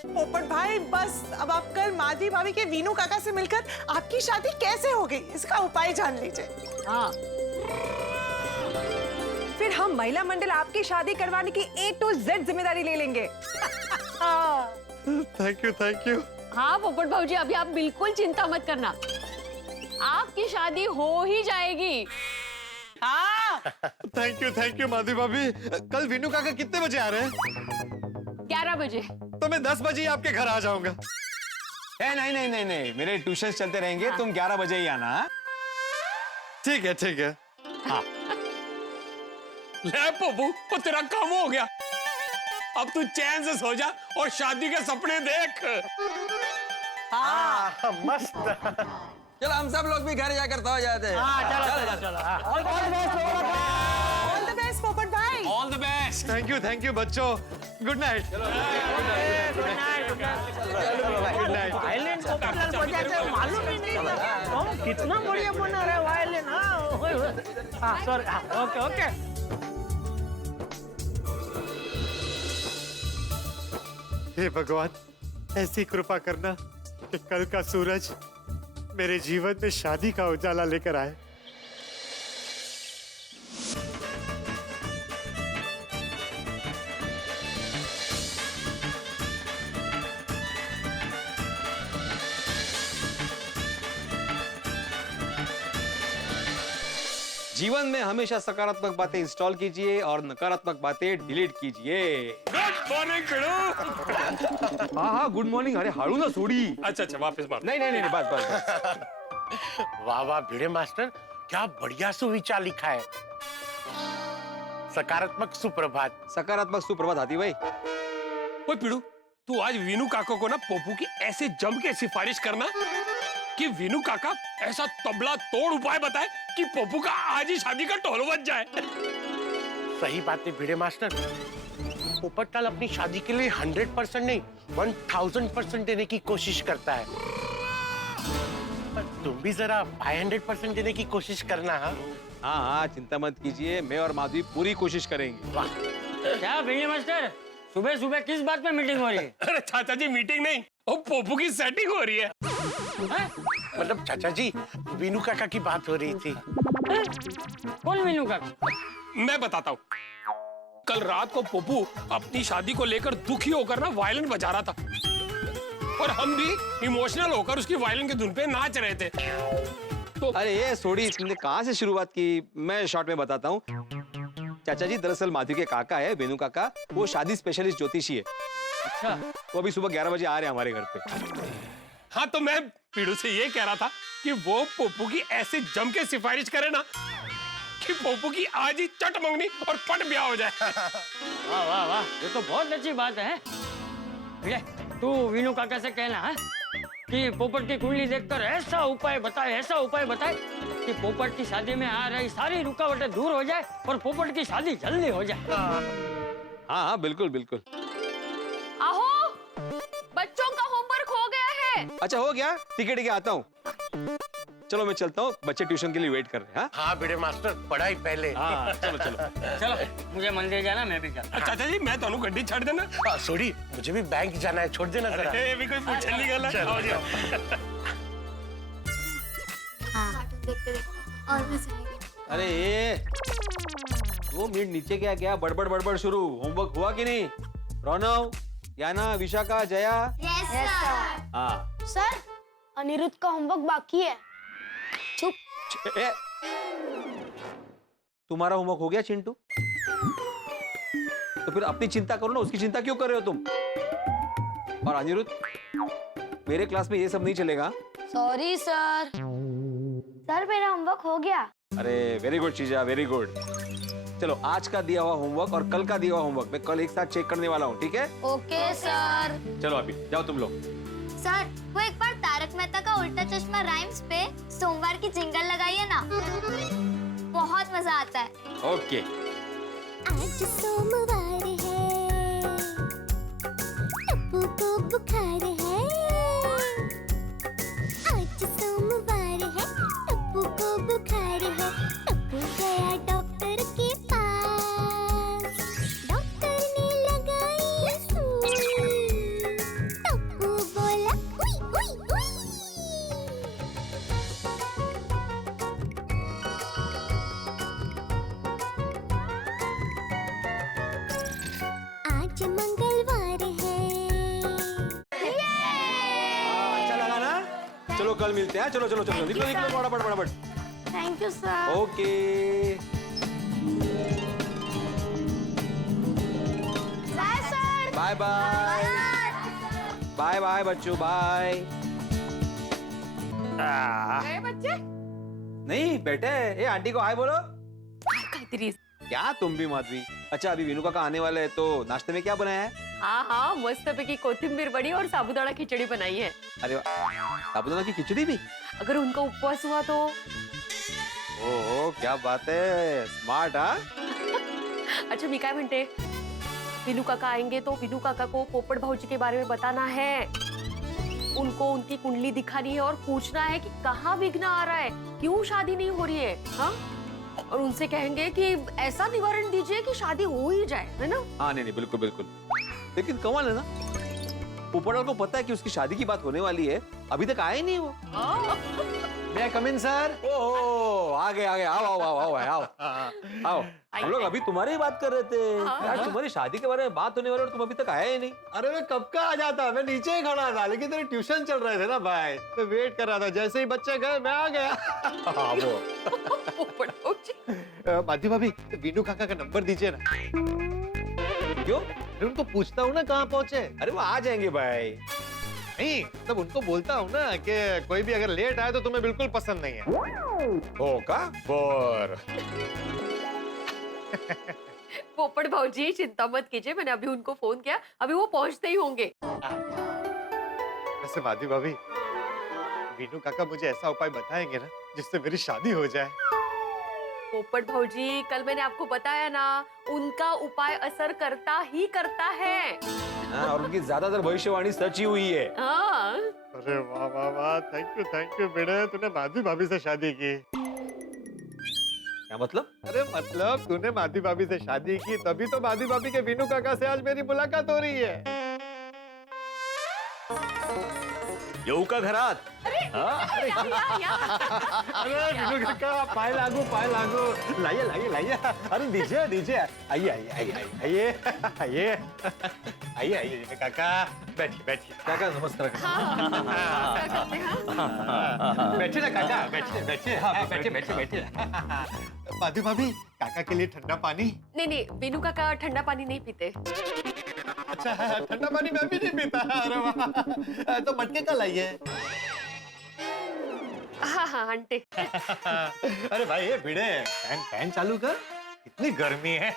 पोपट भाई बस अब आप कल माधवी भाभी के वीनू काका से मिलकर आपकी शादी कैसे हो गई इसका उपाय जान लीजिए। हाँ। फिर हम महिला मंडल आपकी शादी करवाने की A to Z जिम्मेदारी ले लेंगे। Thank you thank you. हाँ पोपट भाऊजी, अभी आप बिल्कुल चिंता मत करना, आपकी शादी हो ही जाएगी। हाँ। थैंक यू माधवी भाभी। कल वीनू काका कितने बजे आ रहे हैं? 11 बजे। तो मैं 10 बजे ही आपके घर आ जाऊंगा। नहीं, मेरे ट्यूशन चलते रहेंगे। तुम 11 बजे ही आना। ठीक है। हाँ। ले पप्पू, वो तेरा काम हो गया। अब तू चैन से सो जा और शादी के सपने देख। हाँ मस्त। चलो हम सब लोग भी घर जाकर सो जाते हैं। चलो। ऑल द बेस्ट पोपट भाई। All the best. Thank you बच्चों। Good night. वायलिन पोपटलाल बजाते हैं, मालूम ही नहीं लगा। कितना बढ़िया बना रहा है वायलिन। हाँ सॉरी। ओके। हे भगवान, ऐसी कृपा करना कि कल का सूरज मेरे जीवन में शादी का उजाला लेकर आए। जीवन में हमेशा सकारात्मक बातें इंस्टॉल कीजिए और नकारात्मक बातें डिलीट कीजिए। गुड मॉर्निंग खड़ू। हाँ गुड मॉर्निंग। अरे हाड़ू ना सोड़ी। अच्छा वापस बात। नहीं बस। वाह भिड़े मास्टर, क्या बढ़िया सुविचार लिखा है। सकारात्मक सुप्रभात हाथी भाई। ओए पिड़ू, तू आज वीनू काका को ना पप्पू की ऐसे जम के सिफारिश करना कि वीनू काका ऐसा तबला तोड़ उपाय बताए कि पप्पू का आज ही शादी का ढोल बज जाए। सही बात है भिड़े मास्टर। पोपटलाल अपनी शादी के लिए 100% नहीं 1000% देने की कोशिश करता है। पर तुम भी जरा 500% देने की कोशिश करना। हाँ हाँ, चिंता मत कीजिए, मैं और माधवी पूरी कोशिश करेंगे। वाह, क्या भिड़े मास्टर, सुबह सुबह किस बात पे मीटिंग हो रही है? अरे चाचा जी मीटिंग नहीं, वो पप्पू की सेटिंग हो रही है। मतलब चाचा जी, वीनू काका की बात हो रही थी। कौन वीनू काका? मैं बताता हूँ। कल रात को पप्पू अपनी शादी को लेकर दुखी होकर ना वायलिन बजा रहा था और हम भी इमोशनल होकर उसकी वायलिन की धुन पे नाच रहे थे। तो अरे ये सोडी, तुमने कहाँ से शुरुआत की? मैं शॉर्ट में बताता हूँ। चाचा जी दरअसल माधवी के काका है, वेणु काका, वो शादी स्पेशलिस्ट ज्योतिषी है। अच्छा, वो अभी सुबह 11 बजे आ रहे हैं हमारे घर पे। हाँ, तो मैं पीड़ू से ये कह रहा था कि वो पप्पू की ऐसे जम के सिफारिश करे ना कि पप्पू की आज ही चट मंगनी और पट ब्याह हो जाए। वाह वाह वाह, ये तो बहुत अच्छी बात है। ले, तू वीनू काका से कहना है कि पोपट की कुंडली देखकर ऐसा उपाय बताए कि पोपट की शादी में आ रही सारी रुकावटें दूर हो जाए और पोपट की शादी जल्दी हो जाए। हाँ हाँ, बिल्कुल बिल्कुल। आहो, बच्चों का होमवर्क हो गया है। अच्छा, हो गया? ठीक है, आता हूँ। चलो मैं चलता हूँ, बच्चे ट्यूशन के लिए वेट कर रहे हैं। हाँ भिड़े मास्टर, पढ़ाई पहले। हाँ, चलो चलो चलो, मुझे मंदिर जाना, मैं भी जाता। चाचा जी, मैं दोनों गड्डी छड़ देना। सॉरी, मुझे भी बैंक जाना है, छोड़ देना जरा। अरे भी कोई पूछने नहीं गला। आओ जी, आओ। अरे ये 2 मिनट नीचे क्या क्या बड़बड़ शुरू। होमवर्क हुआ कि नहीं? रौनव, याना, विशाखा, जया? Yes sir. हाँ सर, अनिरुद्ध का होमवर्क बाकी है। चुप। तुम्हारा होमवर्क हो गया चिंटू? तो फिर अपनी चिंता करो ना, उसकी चिंता क्यों कर रहे हो तुम? और अनिरुद्ध, मेरे क्लास में ये सब नहीं चलेगा। Sorry sir. सर, मेरा होमवर्क हो गया। अरे वेरी गुड चीजा, वेरी गुड। चलो, आज का दिया हुआ होमवर्क और कल का दिया हुआ होमवर्क मैं कल एक साथ चेक करने वाला हूँ, ठीक है? Okay sir. चलो अभी जाओ तुम लोग। सर, वो एक बार तारक मेहता का उल्टा चश्मा राइम्स पे सोमवार की जिंगल लगाइए ना, बहुत मजा आता है। ओके। आज सोमवार है, टप्पू को बुखार है। आज सोमवार है, टप्पू को बुखार है। टप्पू गया डॉक्टर के पास, डॉक्टर ने लगाई सुई। टप्पू बोला उई उई उई। आज मंगलवार है। अच्छा लगा ना? चलो कल मिलते हैं। चलो निकलो फटाफट। Thank you sir. Okay. Bye sir. Bye bye. Bye bye बच्चों, बाय। गए बच्चे? नहीं बेटे, ये आंटी को हाय बोलो। काहीतरी। क्या तुम भी माधवी? अच्छा, अभी वीनू काका आने वाले हैं, तो नाश्ते में क्या बनाया है? हाँ, मस्त पैकी कोथिंबीर बड़ी और साबूदाना खिचड़ी बनाई है। अरे वाह, साबूदाना की खिचड़ी भी? अगर उनका उपवास हुआ तो। ओह, क्या बात है, स्मार्ट। हाँ, अच्छा, मी काय म्हणते, विनू काका आएंगे तो विनू काका को पोपट भाऊजी के बारे में बताना है। उनको उनकी कुंडली दिखानी है और पूछना है कि कहाँ विघ्न आ रहा है, क्यों शादी नहीं हो रही है। हाँ, और उनसे कहेंगे कि ऐसा निवारण दीजिए कि शादी हो ही जाए, है ना? हाँ, नहीं बिल्कुल बिल्कुल। लेकिन कमाल है ना, पोपटलाल को पता है कि उसकी शादी की बात होने वाली है, अभी तक आए नहीं वो। मैं कम इन सर? ओह, आ गए। आओ। हम लोग अभी तुम्हारी ही बात कर रहे थे यार, तुम्हारी शादी के बारे में बात होने वाली और तुम अभी तक आए ही नहीं। अरे मैं कब का आ जाता, मैं नीचे ही खड़ा था, लेकिन तेरे ट्यूशन चल रहे थे ना भाई, मैं वेट कर रहा था। जैसे ही बच्चे गए मैं आ गया। पोपट भाऊजी। माधवी भाभी, वीनू काका का नंबर दीजिए ना। क्यों? अरे उनको पूछता हूँ ना कहाँ पहुँचे। अरे वो आ जाएंगे भाई। नहीं, तब उनको बोलता हूँ ना कि कोई भी अगर लेट आए तो तुम्हें बिल्कुल पसंद नहीं है। होगा बोर। पोपट भाऊजी, चिंता मत कीजिए, मैंने अभी उनको फोन किया, अभी वो पहुंचते ही होंगे। वैसे माधवी भाभी, वीनू काका मुझे ऐसा उपाय बताएंगे ना जिससे मेरी शादी हो जाए। पोपट भाऊजी, कल मैंने आपको बताया ना, उनका उपाय असर करता ही करता है। हाँ, और उनकी ज्यादातर भविष्यवाणी सच ही हुई है। हाँ। अरे वाह वाह वाह, थैंक यू बेटे, तूने माधवी भाभी से शादी की। क्या मतलब? अरे मतलब तूने माधवी भाभी से शादी की, तभी तो माधवी भाभी के वीनू काका से आज मेरी मुलाकात हो रही है। येऊ का घरात? अरे वीनू काका, पाय लागू लाइए लाइए लाइए। अरे दीजिए दीजिए, आइए आइए आइए आइए आइए आइए आइए वीनू काका, बैठिए बैठिए। काका नमस्कार। बैठिए ना काका, बैठिए बैठिए। हाँ बैठिए बैठिए बैठिए। माधवी भाभी, काका के लिए ठंडा पानी? नहीं, वीनू काका ठंडा पानी नहीं पीते। अच्छा ठंडा पानी मैं भी नहीं पीता। अरे वाह, तो मटके का लाइए। हाँ आंटी। अरे भाई ये भिड़े, फैन चालू कर, इतनी गर्मी है।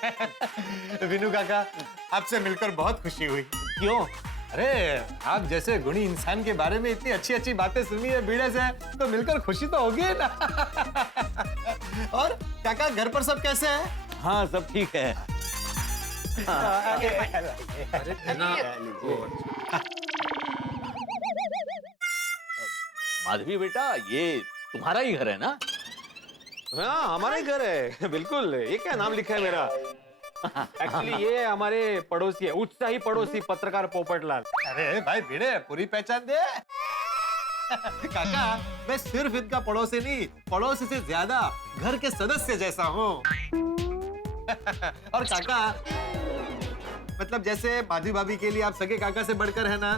विनू काका, आपसे मिलकर बहुत खुशी हुई। क्यों? अरे आप जैसे गुणी इंसान के बारे में इतनी अच्छी अच्छी बातें सुनी है भिड़े से, तो मिलकर खुशी तो होगी ना। और काका, घर पर सब कैसे हैं? हाँ सब ठीक है। माधवी बेटा, ये तुम्हारा ही घर है ना? हाँ हमारा ही घर है, बिल्कुल। ये क्या नाम लिखा है मेरा? एक्चुअली ये हमारे पड़ोसी है, उत्साही पड़ोसी पत्रकार पोपटलाल। अरे भाई भिड़े, पूरी पहचान दे। काका, मैं सिर्फ इनका पड़ोसी नहीं, पड़ोसी से ज्यादा घर के सदस्य जैसा हूँ। और काका, मतलब जैसे माधवी भाभी के लिए आप सगे काका से बढ़कर है ना,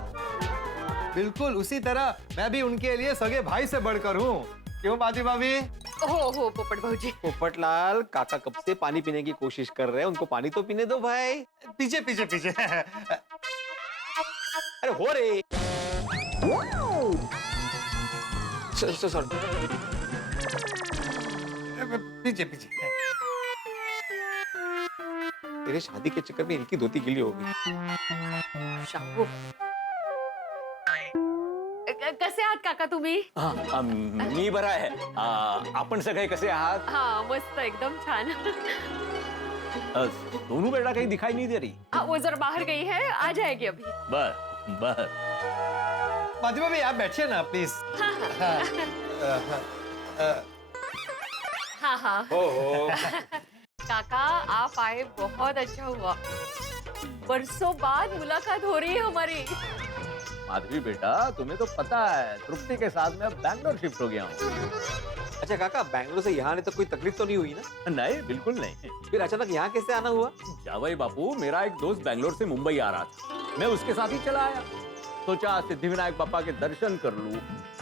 बिल्कुल उसी तरह मैं भी उनके लिए सगे भाई से बढ़कर हूँ। क्यों माधवी भाभी? हो पोपट भाऊजी। पोपटलाल, काका कब से पानी पीने की कोशिश कर रहे हैं, उनको पानी तो पीने दो भाई। पीछे पीछे पीछे। अरे हो रे। सॉरी। पीछे पीछे। तेरे शादी के चक्कर में इनकी धोती गीली हो गई। शाहू, कसे आहात काका तुम्ही? मी बरा आहे। आपण सगळे कसे आहात? हाँ मस्त, एकदम छान। सोनू बेटा कहीं दिखाई नहीं दे रही। हाँ, वो जरा बाहर गई है, आ जाएगी अभी। बर। माधवी भाभी आप बैठिए ना प्लीज। हाँ। काका, आप आए बहुत अच्छा हुआ। बरसों बाद मुलाकात हो रही है हमारी। माधवी बेटा, तुम्हें तो पता है तृप्ति के साथ मैं अब बैंगलोर शिफ्ट हो गया हूँ। अच्छा काका, बैंगलोर से यहाँ आने तक कोई तकलीफ तो नहीं हुई ना? नहीं, बिल्कुल नहीं। फिर अचानक यहाँ कैसे आना हुआ? जावई बापू, मेरा एक दोस्त बैंगलोर से मुंबई आ रहा था, मैं उसके साथ ही चला आया। सोचा सिद्धिविनायक बापा के दर्शन कर लूं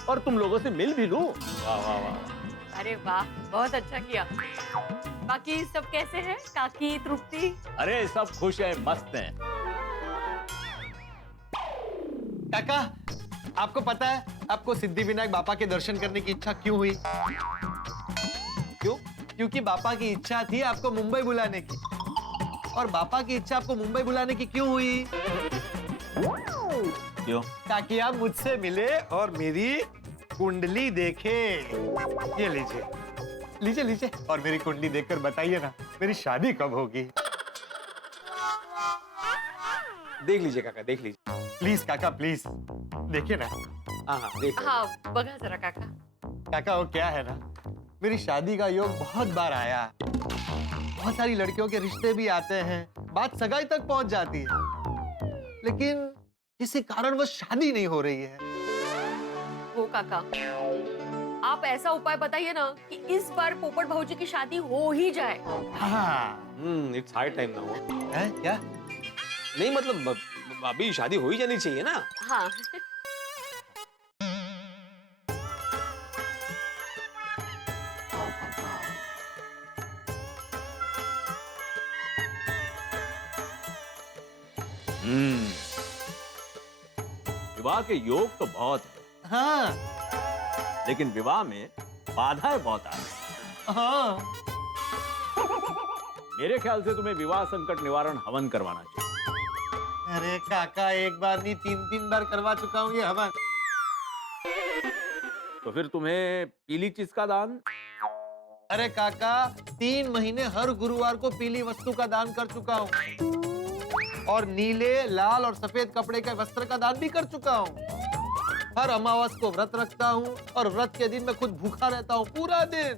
और तुम लोगों से मिल भी लूं। वाह। अरे वाह, बहुत अच्छा किया। बाकी सब कैसे हैं? काकी, तृप्ति? अरे सब खुश हैं, मस्त हैं। काका, आपको पता है आपको सिद्धिविनायक बापा के दर्शन करने की इच्छा क्यों हुई? क्यों? क्योंकि बापा की इच्छा थी आपको मुंबई बुलाने की। और बापा की इच्छा आपको मुंबई बुलाने की क्यों हुई? क्यों? ताकि आप मुझसे मिले और मेरी कुंडली देखे। ये लीजिए और मेरी कुंडली देखकर बताइए ना, मेरी शादी कब होगी? देख लीजिए काका, देख लीजिए। प्लीज काका, प्लीज देखिए ना। हाँ देख। हाँ, बघा जरा काका। काका, वो क्या है ना, मेरी शादी का योग बहुत बार आया, बहुत सारी लड़कियों के रिश्ते भी आते हैं, बात सगाई तक पहुंच जाती है, लेकिन किसी कारण वो शादी नहीं हो रही है। वो काका, आप ऐसा उपाय बताइए ना कि इस बार पोपट भाऊजी की शादी हो ही जाए। हाँ, इट्स हाई टाइम ना हो। है क्या? नहीं मतलब अभी शादी हो ही जानी चाहिए ना। हाँ। विवाह के योग तो बहुत है। हाँ। लेकिन विवाह में बाधाएं बहुत आ रही। हाँ। मेरे ख्याल से तुम्हें विवाह संकट निवारण हवन करवाना चाहिए। अरे काका, एक बार नहीं 3 बार करवा चुका हूँ ये हवन। तो फिर तुम्हें पीली चीज का दान? अरे काका, 3 महीने हर गुरुवार को पीली वस्तु का दान कर चुका हूँ और नीले, लाल और सफेद कपड़े के वस्त्र का दान भी कर चुका हूँ। हर अमावस को व्रत रखता हूँ और व्रत के दिन मैं खुद भूखा रहता हूँ पूरा दिन,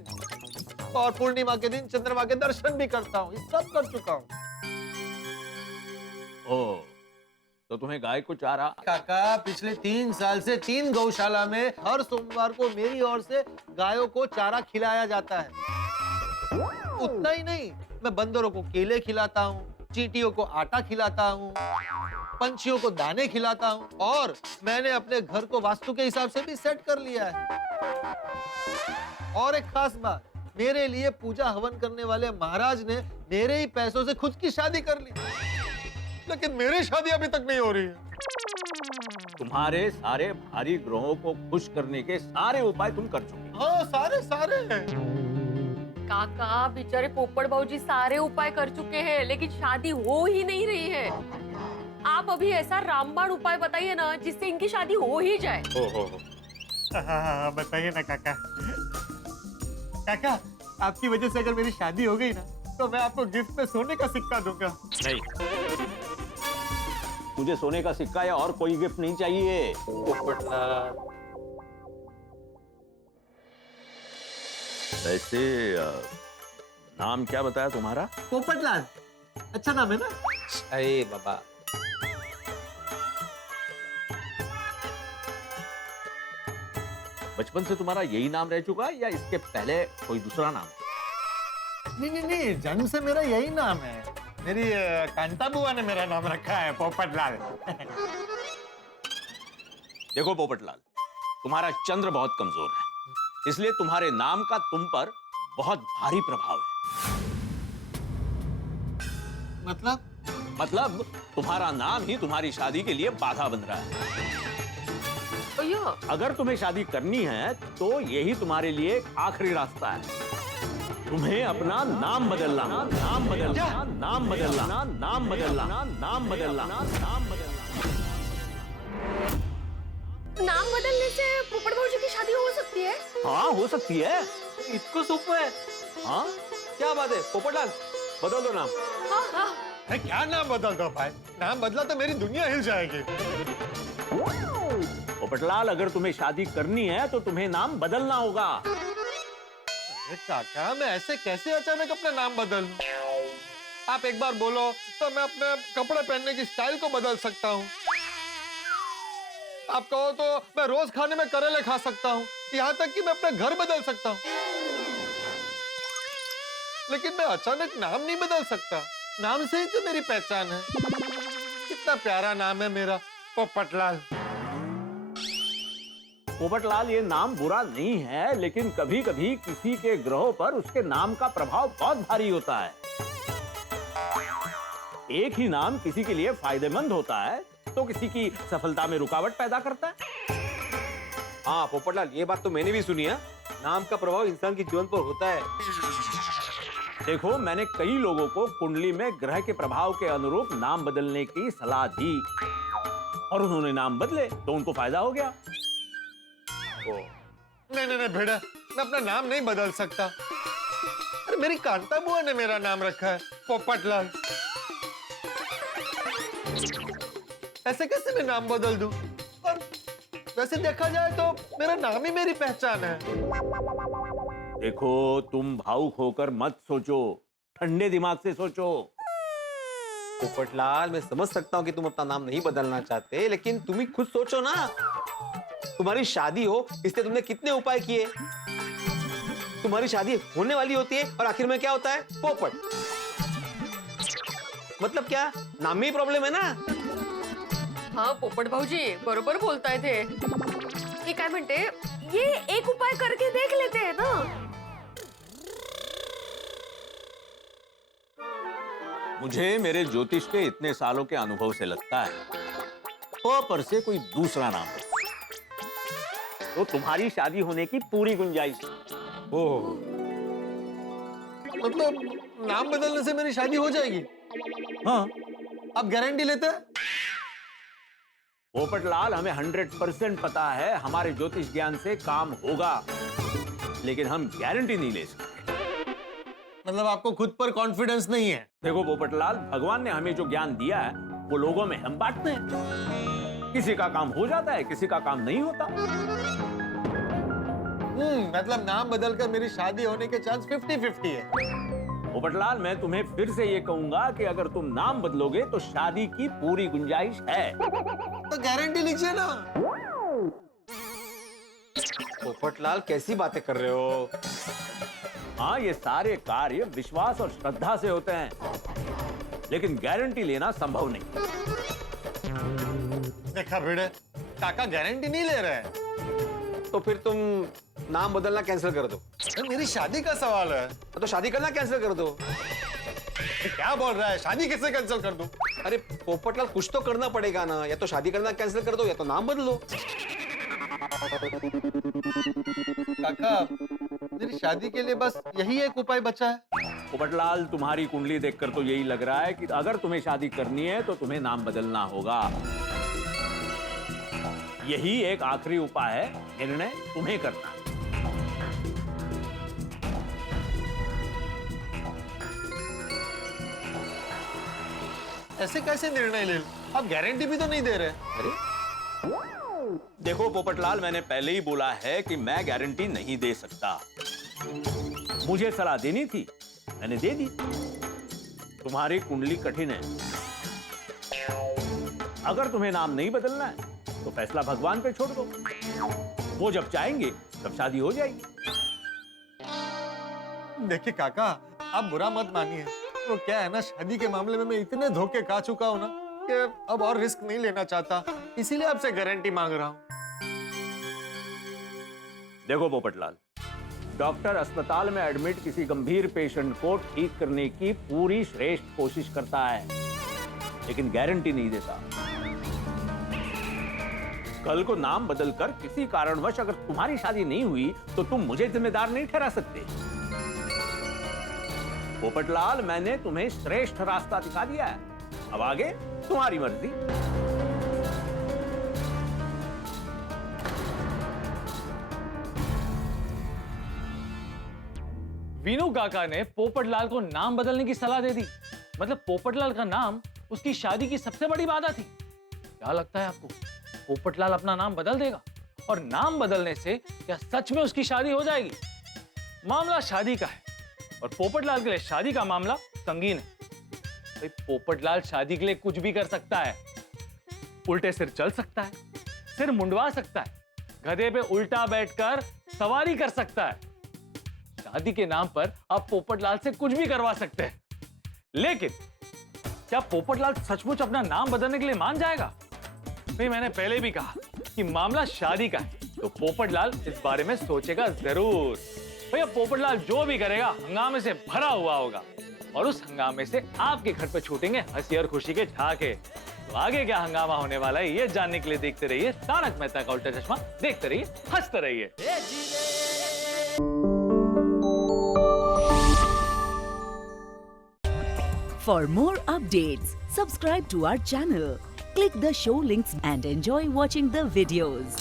और पूर्णिमा के दिन चंद्रमा के दर्शन भी करता हूँ। ये सब कर चुका हूँ। ओ, तो तुम्हें गाय को चारा? काका, पिछले 3 साल से 3 गौशाला में हर सोमवार को मेरी ओर से गायों को चारा खिलाया जाता है। उतना ही नहीं, मैं बंदरों को केले खिलाता हूँ, चींटियों को आटा खिलाता हूँ, पंछियों को दाने खिलाता हूँ, और मैंने अपने घर को वास्तु के हिसाब से भी सेट कर लिया है। और एक खास बात, मेरे लिए पूजा हवन करने वाले महाराज ने मेरे ही पैसों से खुद की शादी कर ली, लेकिन मेरी शादी अभी तक नहीं हो रही है। तुम्हारे सारे भारी ग्रहों को खुश करने के सारे उपाय तुम कर चुके। हाँ, सारे। काका, बेचारे पोपट भाऊजी सारे उपाय कर चुके हैं, लेकिन शादी हो ही नहीं रही है। आप अभी ऐसा रामबाण उपाय बताइए ना जिससे इनकी शादी हो ही जाए। हाँ, बताइए ना काका। काका, आपकी वजह से अगर मेरी शादी हो गई ना, तो मैं आपको गिफ्ट में सोने का सिक्का दूंगा। नहीं, तुझे सोने का सिक्का या और कोई गिफ्ट नहीं चाहिए। वैसे नाम क्या बताया तुम्हारा? पोपटलाल। अच्छा नाम है ना? अरे बाबा, बचपन से तुम्हारा यही नाम रह चुका या इसके पहले कोई दूसरा नाम? नहीं, जन्म से मेरा यही नाम है। मेरी कांता बुआ ने मेरा नाम रखा है पोपटलाल। देखो पोपटलाल, तुम्हारा चंद्र बहुत कमजोर है, इसलिए तुम्हारे नाम का तुम पर बहुत भारी प्रभाव है। मतलब तुम्हारा नाम ही तुम्हारी शादी के लिए बाधा बन रहा है। अगर तुम्हें शादी करनी है तो यही तुम्हारे लिए एक आखिरी रास्ता है। तुम्हें अपना नाम बदलना। नाम बदलने से पोपट भाऊजी की शादी हो सकती है? हाँ, हो सकती है। इतको सुप है। हाँ, क्या बात है पोपटलाल, बदल दो नाम। क्या नाम बदल दो भाई? नाम बदला तो मेरी दुनिया हिल जाएगी। पोपटलाल, अगर तुम्हें शादी करनी है तो तुम्हें नाम बदलना होगा। अरे काका, मैं ऐसे कैसे अचानक अपना नाम बदल लूं? आप एक बार बोलो तो मैं अपने कपड़े पहनने की स्टाइल को बदल सकता हूँ। आप कहो तो मैं रोज खाने में करेले खा सकता हूँ, यहाँ तक कि मैं अपना घर बदल सकता हूँ, लेकिन मैं अचानक नाम नहीं बदल सकता। नाम से ही तो मेरी पहचान है। कितना प्यारा नाम है मेरा, पोपटलाल। पोपटलाल, ये नाम बुरा नहीं है, लेकिन कभी कभी किसी के ग्रहों पर उसके नाम का प्रभाव बहुत भारी होता है। एक ही नाम किसी के लिए फायदेमंद होता है तो किसी की सफलता में रुकावट पैदा करता है। हाँ पोपटलाल, ये बात तो मैंने भी सुनी है। नाम का प्रभाव इंसान के जीवन पर होता है। देखो, मैंने कई लोगों को कुंडली में ग्रह के प्रभाव के अनुरूप नाम बदलने की सलाह दी और उन्होंने नाम बदले तो उनको फायदा हो गया। नहीं भेड़ा, मैं अपना नाम नहीं बदल सकता। अरे मेरी कांता बुआ ने मेरा नाम रखा है पोपटलाल। ऐसे कैसे मैं नाम बदल दूं? और वैसे देखा जाए तो मेरा नाम ही मेरी पहचान है। देखो, तुम भावुक होकर मत सोचो, ठंडे दिमाग से सोचो। पोपटलाल, मैं समझ सकता हूँ कि तुम अपना नाम नहीं बदलना चाहते, लेकिन तुम ही खुद सोचो ना। तुम्हारी शादी हो इसलिए तुमने कितने उपाय किए। तुम्हारी शादी होने वाली होती है और आखिर में क्या होता है? पोपट। मतलब क्या, नाम में ही प्रॉब्लम है ना? हाँ पोपट भाऊजी बरोबर बोलताय थे। ये काय म्हणते, ये एक उपाय करके देख लेते हैं ना। मुझे मेरे ज्योतिष के इतने सालों के अनुभव से लगता है प पर से कोई दूसरा नाम है तो तुम्हारी शादी होने की पूरी गुंजाइश है। ओह, मतलब नाम बदलने से मेरी शादी हो जाएगी? हाँ। आप गारंटी लेते हैं? पोपटलाल, हमें 100% पता है हमारे ज्योतिष ज्ञान से काम होगा, लेकिन हम गारंटी नहीं ले सकते। मतलब आपको खुद पर कॉन्फिडेंस नहीं है? देखो पोपटलाल, भगवान ने हमें जो ज्ञान दिया है वो लोगों में हम बांटते हैं। किसी का काम हो जाता है, किसी का काम नहीं होता। मतलब नाम बदलकर मेरी शादी होने के चांस 50-50 है। पोपटलाल, मैं तुम्हें फिर से ये कहूंगा कि अगर तुम नाम बदलोगे तो शादी की पूरी गुंजाइश है। तो गारंटी लीजिए ना। पोपटलाल, कैसी बातें कर रहे हो? हाँ, ये सारे कार्य विश्वास और श्रद्धा से होते हैं, लेकिन गारंटी लेना संभव नहीं। देखा भिड़े, काका गारंटी नहीं ले रहे हैं। तो फिर तुम नाम बदलना कैंसिल कर दो। मेरी शादी का सवाल है। तो शादी करना कैंसिल कर दो। क्या बोल रहा है? शादी कैसे कैंसिल कर दूं? अरे पोपटलाल, कुछ तो करना पड़ेगा ना। या तो शादी करना कैंसिल कर दो या तो नाम बदलो। काका, मेरी शादी के लिए बस यही एक उपाय बचा है। पोपटलाल, तुम्हारी कुंडली देखकर तो यही लग रहा है कि अगर तुम्हें शादी करनी है तो तुम्हें नाम बदलना होगा। यही एक आखिरी उपाय है, निर्णय तुम्हें करना है। ऐसे कैसे निर्णय ले लो? आप गारंटी भी तो नहीं दे रहे। अरे देखो पोपटलाल, मैंने पहले ही बोला है कि मैं गारंटी नहीं दे सकता। मुझे सलाह देनी थी, मैंने दे दी। तुम्हारी कुंडली कठिन है। अगर तुम्हें नाम नहीं बदलना है तो फैसला भगवान पे छोड़ दो। वो जब चाहेंगे तब शादी हो जाएगी। देखिए काका, आप बुरा मत मानिए। तो क्या है ना, शादी के मामले में मैं इतने धोखे खा चुका हूं ना कि अब और रिस्क नहीं लेना चाहता, इसीलिए आपसे गारंटी मांग रहा हूं। देखो पोपटलाल, डॉक्टर अस्पताल में एडमिट किसी गंभीर पेशेंट को ठीक करने की पूरी श्रेष्ठ कोशिश करता है, लेकिन गारंटी नहीं देता। कल को नाम बदलकर किसी कारणवश अगर तुम्हारी शादी नहीं हुई तो तुम मुझे जिम्मेदार नहीं ठहरा सकते। पोपटलाल, मैंने तुम्हें श्रेष्ठ रास्ता दिखा दिया है, अब आगे तुम्हारी मर्जी। वीनू काका ने पोपटलाल को नाम बदलने की सलाह दे दी। मतलब पोपटलाल का नाम उसकी शादी की सबसे बड़ी बाधा थी। क्या लगता है आपको, पोपटलाल अपना नाम बदल देगा? और नाम बदलने से क्या सच में उसकी शादी हो जाएगी? मामला शादी का है और पोपटलाल के लिए शादी का मामला संगीन है। भाई, पोपटलाल शादी के लिए कुछ भी कर सकता है। उल्टे सिर चल सकता है, सिर मुंडवा सकता है, गधे पे उल्टा बैठकर सवारी कर सकता है। शादी के नाम पर आप पोपटलाल से कुछ भी करवा सकते हैं, लेकिन क्या पोपटलाल सचमुच अपना नाम बदलने के लिए मान जाएगा? भाई, मैंने पहले भी कहा कि मामला शादी का है, तो पोपटलाल इस बारे में सोचेगा जरूर। भैया, पोपटलाल जो भी करेगा हंगामे से भरा हुआ होगा और उस हंगामे से आपके घर पे छूटेंगे हंसी और खुशी के ठहाके। तो आगे क्या हंगामा होने वाला है ये जानने के लिए देखते रहिए तारक मेहता का उल्टा चश्मा। देखते रहिए, हंसते रहिए। For more updates, subscribe to our channel, click the show links and enjoy watching the videos.